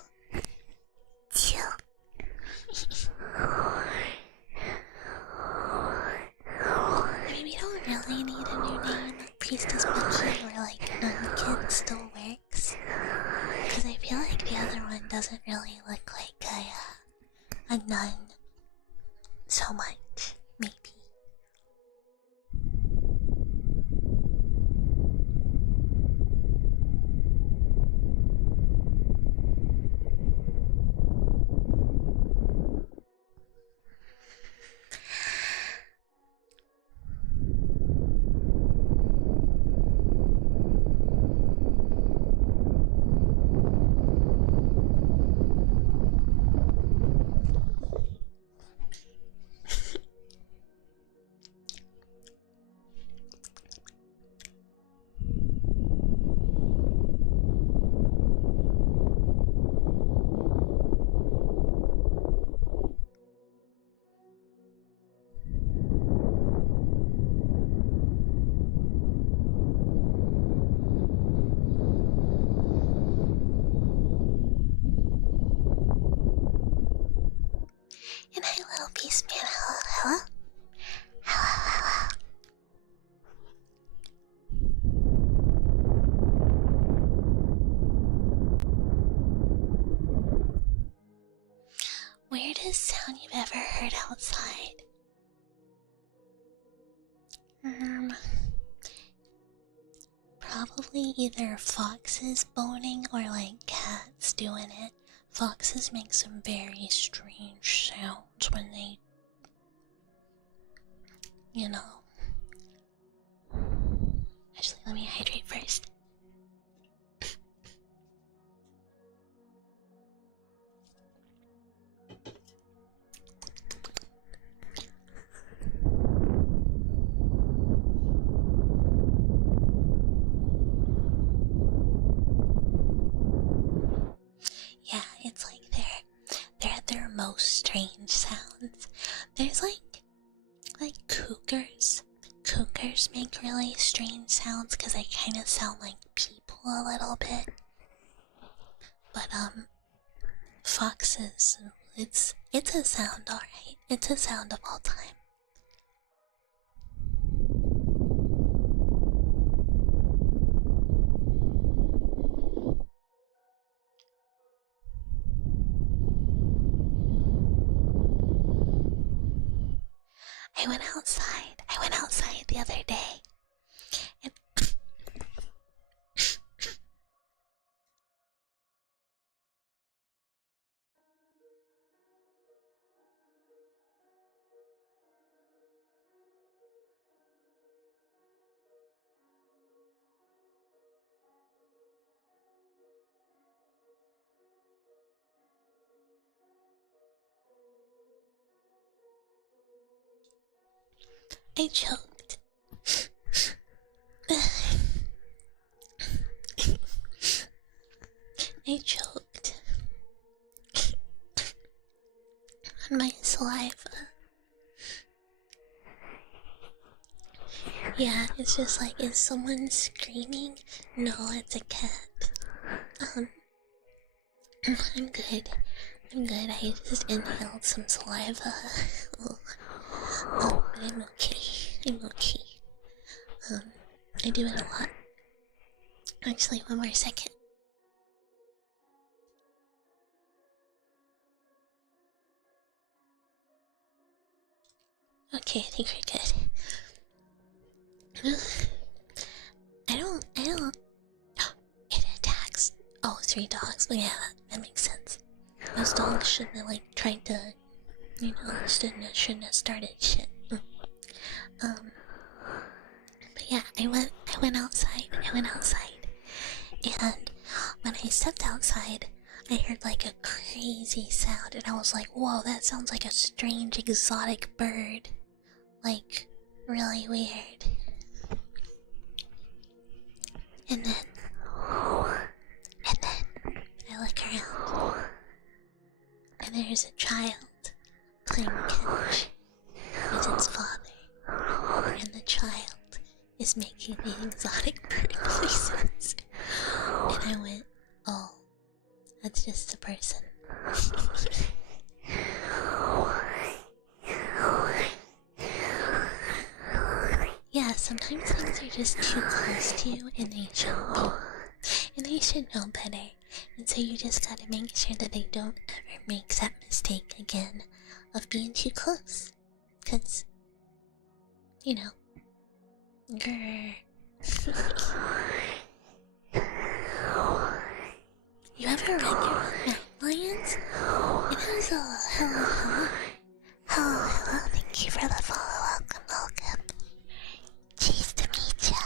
I mean, we don't really need a new name. Priestess Bucky or like Nun Kid still works. Because I feel like the other one doesn't really look like a nun so much, maybe. And hi, little peace man. Hello, hello. Hello, hello. Weirdest sound you've ever heard outside? Probably either foxes boning or like cats doing it. Foxes make some very strange sounds when they, you know. Actually, let me hydrate first. Yeah, it's like they're at their most strange sounds. There's like cougars. Cougars make really strange sounds because they kind of sound like people a little bit. But foxes, it's a sound, alright. It's a sound of all time. I went outside. The other day. And I choked. I choked on my saliva. Yeah, it's just like, is someone screaming? No, it's a cat. I'm good. I just inhaled some saliva. But I'm okay. I do it a lot. Actually, one more second. I Okay, I think we're good. I don't. It attacks. Oh, 3 dogs. Well, yeah, that makes sense. Those dogs shouldn't have, like, tried to, shouldn't have started shit. But yeah, I went outside. And when I stepped outside, I heard like a crazy sound, and I was like, whoa, that sounds like a strange exotic bird. Like, really weird. And then I look around, and there's a child playing catch with its father, and the child is making the exotic bird noises. And I went, oh, that's just a person. Yeah, sometimes things are just too close to you and they shouldn't be. And they should know better. And so you just gotta make sure that they don't ever make that mistake again of being too close. Cause, you know, grrr. You ever read your own mountain lions? It is a hello. Thank you for the follow. Welcome. Cheese to meet ya.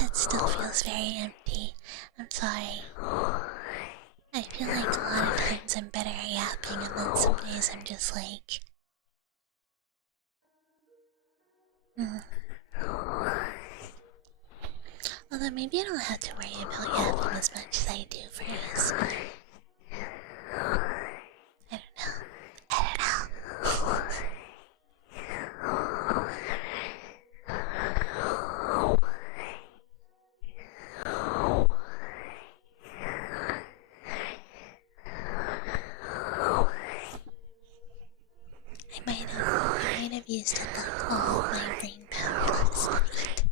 That still feels very empty. I'm sorry. I feel like a lot of times I'm better at yapping, and then some days I'm just like... Although maybe I don't have to worry about yapping as much as I do for ASMR. I don't know. I might have used up like all of my brain power last night.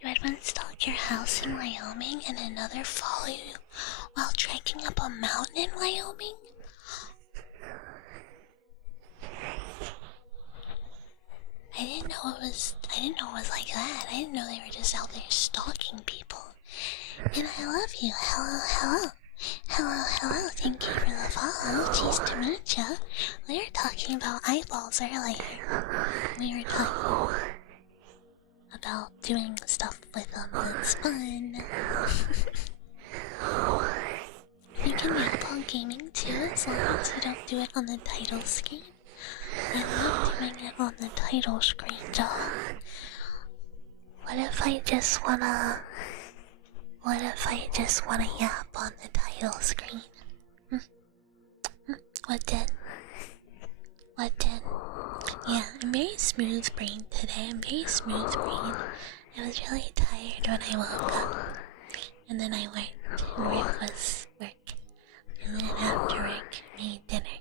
You had one stalk your house in Wyoming and another follow you while trekking up a mountain in Wyoming? I didn't know it was like that. I didn't know they were just out there stalking people. And I love you. Hello. Thank you for the follow. Cheese to meet ya. We were talking about eyeballs earlier. We were talking about doing stuff with them. It's fun. You can make on gaming too, as long as you don't do it on the title screen. I love doing it on the title screen, though. What if I just wanna yap on the title screen? What did? Yeah, I'm very smooth brained today. I was really tired when I woke up. And then I worked, and work was work. And then after work, made dinner.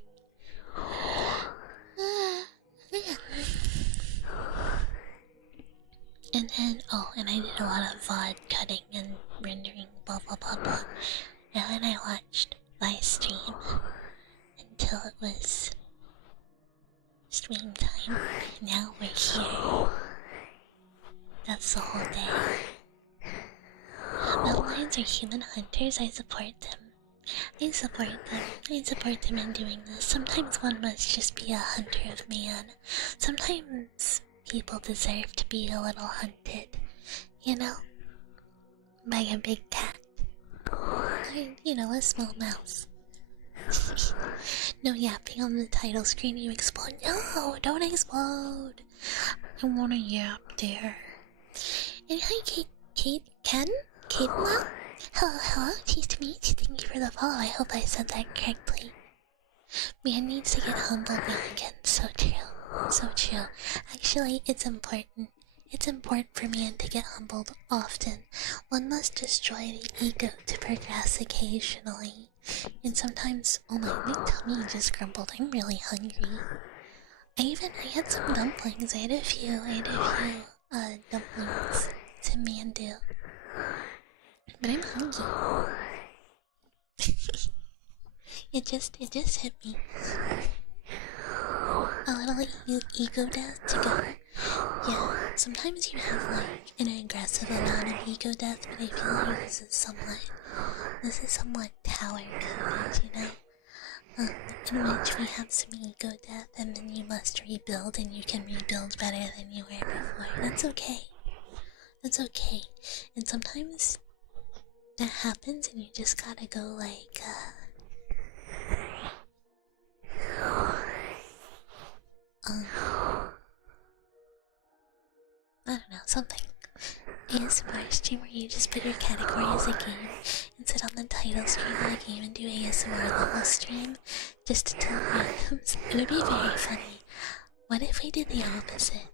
And then, and I did a lot of VOD cutting and rendering, blah blah blah blah. And then I watched my stream until it was stream time. Now we're here. That's the whole day. Mountain lions are human hunters. I support them. I support them in doing this. Sometimes one must just be a hunter of man. Sometimes people deserve to be a little hunted, you know? By a big cat. Or, a small mouse. No yapping on the title screen, you explode. No, don't explode. I wanna yap there. And hi, Kaitla? Hello, hello, nice to meet you. Thank you for the follow. I hope I said that correctly. Man needs to get humbled now again. So true. So true. Actually, it's important. It's important for man to get humbled often. One must destroy the ego to progress occasionally. And sometimes, oh my tummy just grumbled. I'm really hungry. I had some dumplings. I had a few dumplings to Mandu. But I'm hungry. it just hit me. A little ego death to go. Yeah, sometimes you have like an aggressive amount of ego death, but I feel like this is somewhat tower coded, you know? In which we have some ego death and then you must rebuild and you can rebuild better than you were before. That's okay. That's okay. And sometimes that happens and you just gotta go like, I don't know, something. ASMR stream where you just put your category as a game and sit on the title screen of the game and do ASMR level stream just to tell randoms. It would be very funny. What if we did the opposite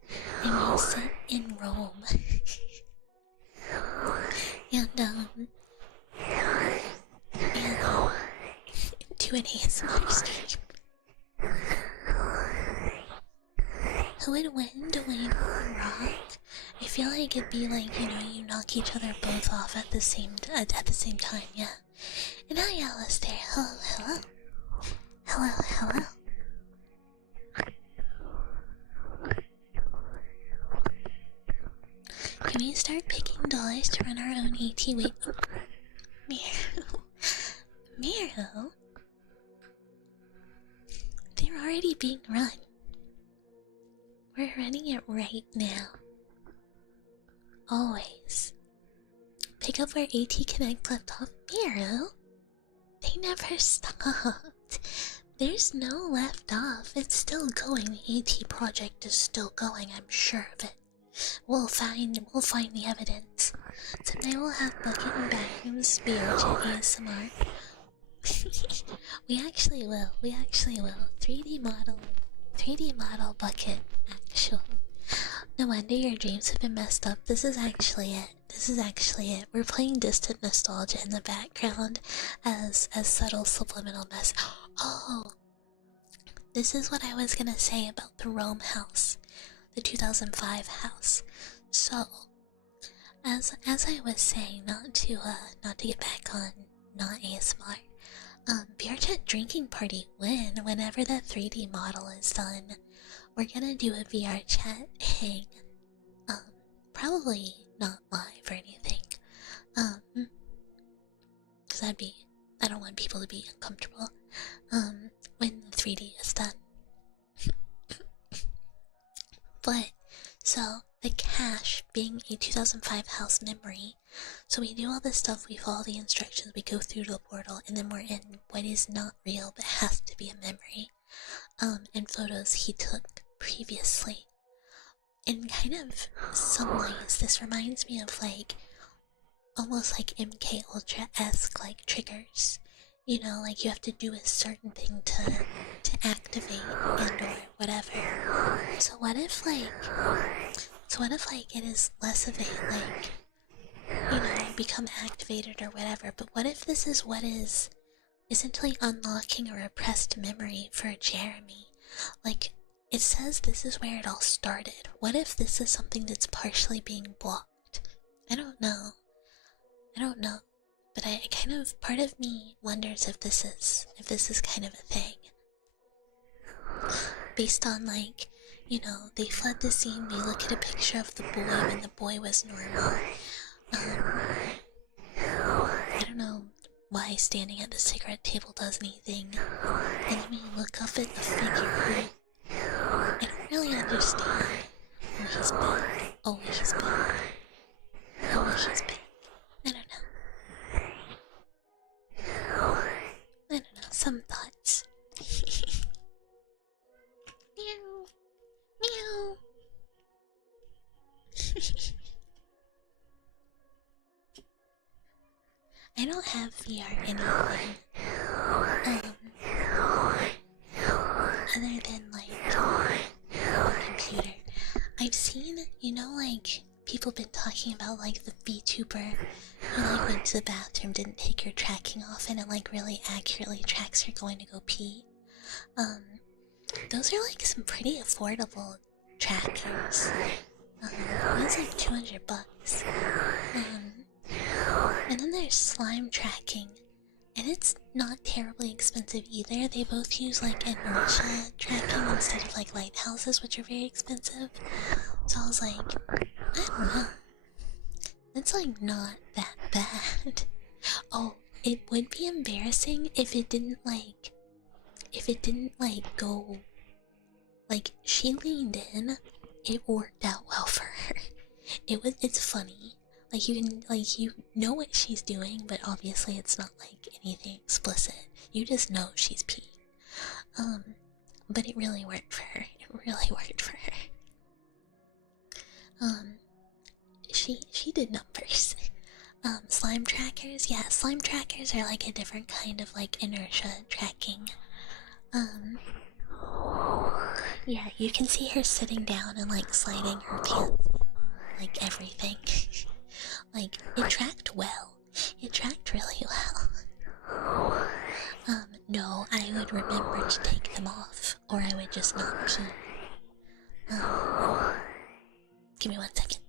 and we sit in Rome and do an ASMR stream? Who would win, Dwayne or Rock? I feel like it'd be like, you know, you knock each other both off at the same time, yeah. And hi, Alistair. Hello, hello. Hello, hello. Can we start picking dollars to run our own AT? Wait. Miro? They're already being run. We're running it right now. Always. Pick up where AT Connect left off. Miro? They never stopped. There's no left off. It's still going. The AT project is still going, I'm sure of it. We'll find the evidence. Someday we'll have bucket and bathrooms be urgent ASMR. We actually will. 3D model bucket, actually. No wonder your dreams have been messed up. This is actually it. We're playing distant nostalgia in the background as subtle subliminal mess. Oh, this is what I was gonna say about the Rome house, the 2005 house. So, as I was saying, not to get back on not ASMR. VR chat drinking party whenever that 3D model is done. We're gonna do a VR chat hang. Probably not live or anything. Cause I don't want people to be uncomfortable. When the 3D is done. But, so, the cache being a 2005 house memory. So we do all this stuff, we follow the instructions, we go through the portal, and then we're in what is not real but has to be a memory. And photos he took previously. In kind of some ways, this reminds me of like, almost like MK Ultra-esque like triggers. You know, like you have to do a certain thing to activate and or whatever. So what if like it is less of a like, you know, you become activated or whatever, but what if this is what is essentially unlocking a repressed memory for Jeremy? Like, it says this is where it all started. What if this is something that's partially being blocked? I don't know. But I kind of, part of me wonders if this is kind of a thing. Based on like, you know, they fled the scene, we look at a picture of the boy when the boy was normal. I don't know why standing at the cigarette table does anything. And then we look up at the figure. I don't really understand. Oh, he's back. Oh, he's back. Oh, he's back. I don't know. Some thought. I don't have VR anything. Other than like a computer. I've seen, you know, like people been talking about like the VTuber who like went to the bathroom, didn't take your tracking off, and it like really accurately tracks you're going to go pee. Those are like some pretty affordable trackers. It's like $200. And then there's slime tracking, and it's not terribly expensive either. They both use like inertia tracking instead of like lighthouses, which are very expensive. So I was like, I don't know. It's like not that bad. Oh, it would be embarrassing if it didn't like go like she leaned in. It worked out well for her. It's funny. Like you know what she's doing, but obviously it's not like anything explicit. You just know she's peeing. But it really worked for her. It really worked for her. She did numbers. Slime trackers, yeah, slime trackers are like a different kind of like inertia tracking. Yeah, you can see her sitting down and like sliding her pants down, like everything. Like, it tracked well. It tracked really well. No, I would remember to take them off, or I would just not pee. Give me 1 second.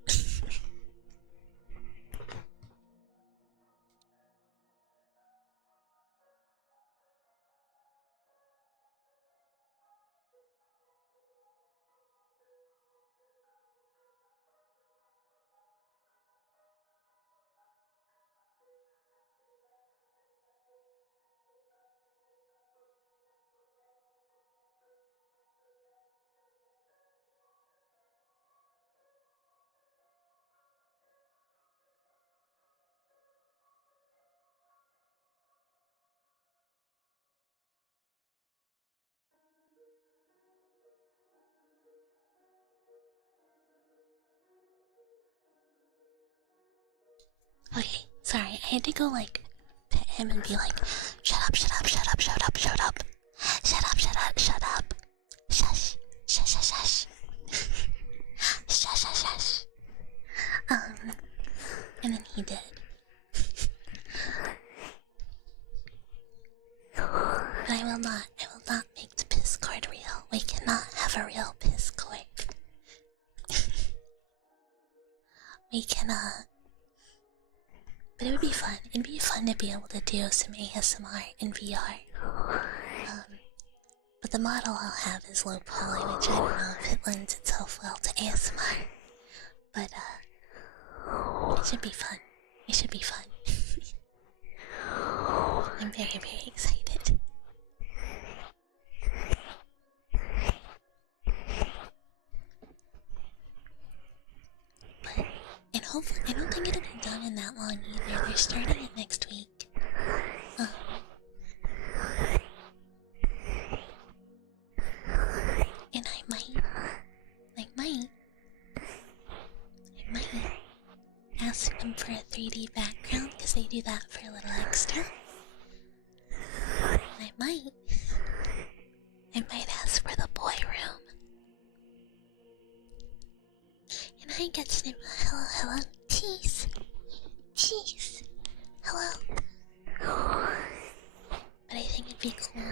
Okay, sorry, I had to go like pet him and be like, shut up, shut up, shut up, shut up, shut up. Shut up, shut up, shut up. Shush, shush, shush, shush. Shush, shush, shush. And then he did. But I will not make the piss cord real. We cannot have a real piss cord. We cannot. But it would be fun. It'd be fun to be able to do some ASMR in VR. But the model I'll have is low poly, which I don't know if it lends itself well to ASMR. But it should be fun. It should be fun. I'm very, very excited. But, and hopefully, I don't think it'll be done in that long either. They're starting it next week. And I might ask them for a 3D background, because they do that for a little extra. And I might ask for the boy room. And I get to name, hello, cheese, hello. But I think it'd be cool.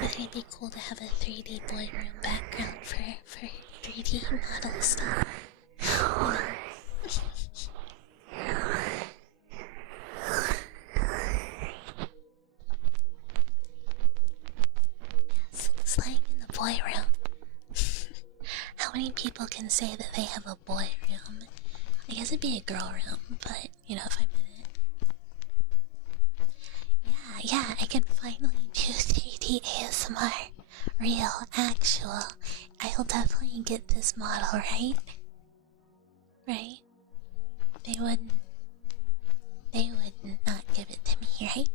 I think it'd be cool to have a 3D boy room background for 3D model stuff. Yes, slang in the boy room. How many people can say that they have a boy room? I guess it'd be a girl room, but you know, if I'm in it. Yeah, I can finally do 3D ASMR. Real, actual. I'll definitely get this model, right? Right? They wouldn't not give it to me, right?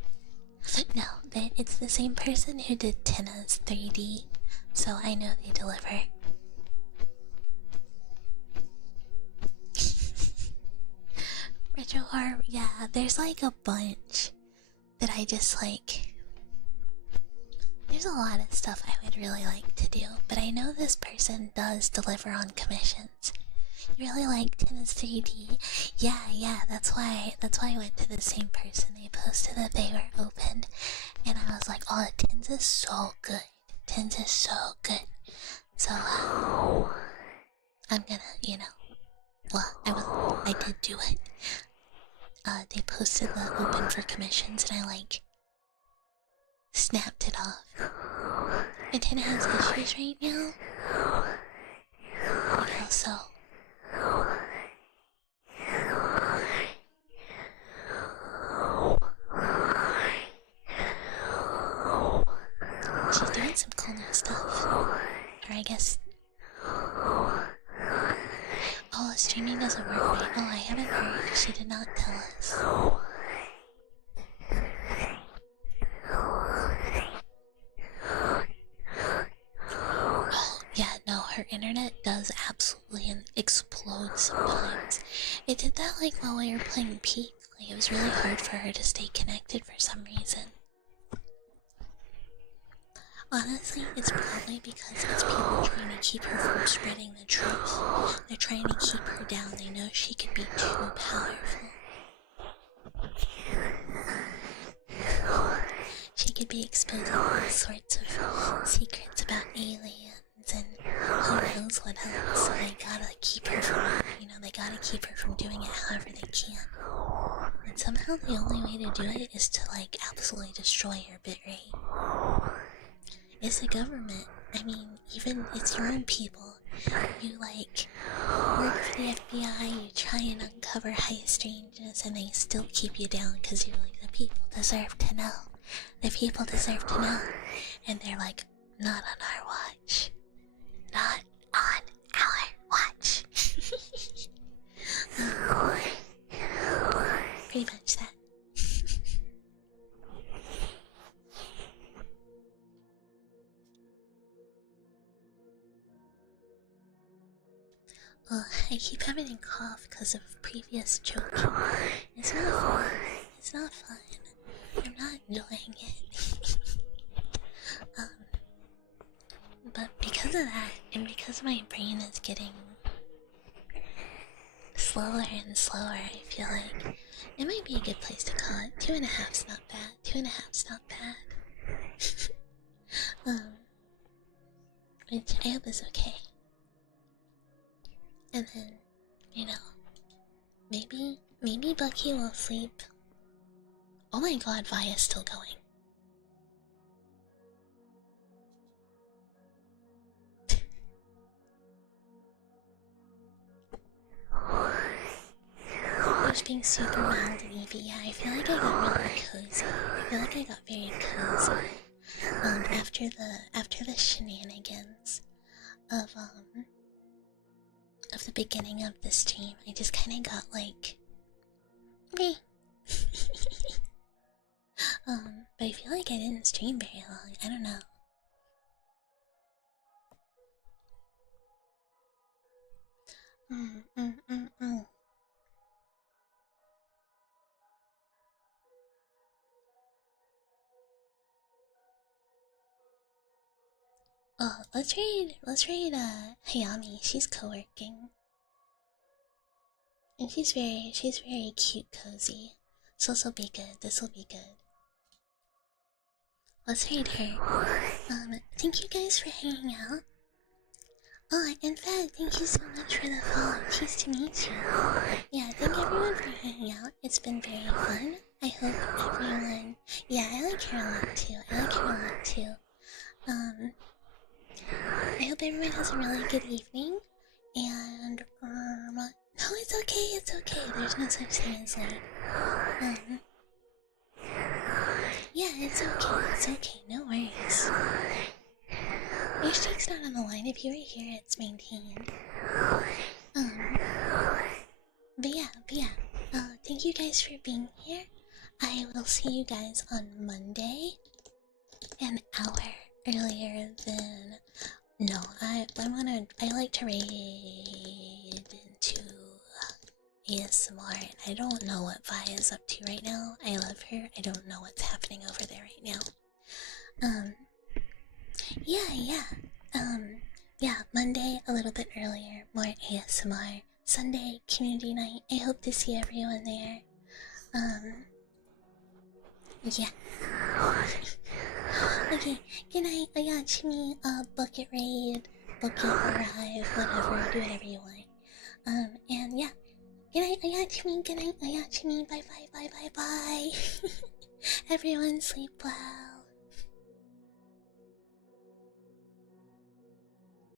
No, it's the same person who did Tina's 3D, so I know they deliver. retro horror, yeah, there's like a bunch that I just like. There's a lot of stuff I would really like to do, but I know this person does deliver on commissions. You really like Tennis 3D? Yeah, that's why I went to the same person. They posted that they were opened, and I was like, oh, Tins is so good. Tins is so good. So, I'm gonna, well, I did do it. They posted the open for commissions, and I like snapped it off. And Tin has issues right now. Like how so? She's doing some cool new stuff. Or I guess... Oh, streaming doesn't work right. Oh, I haven't heard. She did not tell us. Oh, yeah, no, her internet does absolutely explode sometimes. It did that like while we were playing Peak. Like, it was really hard for her to stay connected for some reason. Honestly, it's probably because it's people trying to keep her from spreading the truth. They're trying to keep her down. They know she could be too powerful. She could be exposing all sorts of secrets about aliens and who knows what else. So they gotta keep her from, they gotta keep her from doing it however they can. And somehow the only way to do it is to, like, absolutely destroy her bitrate. It's the government. I mean, even it's your own people. You, like, work for the FBI, you try and uncover high strangeness, and they still keep you down because you're like, the people deserve to know. The people deserve to know. And they're like, not on our watch. Not on our watch. Pretty much that. Ugh, I keep having a cough because of previous choking. It's not fun. It's not fun. I'm not enjoying it. But because of that, and because my brain is getting slower and slower, I feel like it might be a good place to call it. 2.5's not bad. 2.5's not bad. Which I hope is okay. And then, maybe Bucky will sleep. Oh my god, Via's still going. I was being super mild and Evie. Yeah, I feel like I got really cozy. I feel like I got very cozy. After the shenanigans of the beginning of the stream, I just kind of got like, meh. But I feel like I didn't stream very long. I don't know. Oh, let's read Hayami. She's co-working. And she's very cute, cozy. So this'll be good, this'll be good. Let's read her. Thank you guys for hanging out. Oh, in fact, thank you so much for the follow. Nice to meet you. Yeah, thank everyone for hanging out. It's been very fun. I hope everyone... Yeah, I like her a lot too. I hope everyone has a really good evening. And, no, it's okay. There's no such thing as late. Yeah, it's okay. No worries. Your streak's not on the line. If you were here, it's maintained. But yeah. Thank you guys for being here. I will see you guys on Monday. An hour earlier than... No, I like to raid into ASMR. I don't know what Vi is up to right now. I love her. I don't know what's happening over there right now. Yeah, yeah. Yeah, Monday a little bit earlier, more ASMR. Sunday, community night. I hope to see everyone there. Yeah. Okay, good night, Ayachimi, bucket raid, bucket arrive, whatever, do whatever you want. And yeah. Good night, Ayachimi, good night, Ayachimi, bye bye bye bye bye. Everyone sleep well.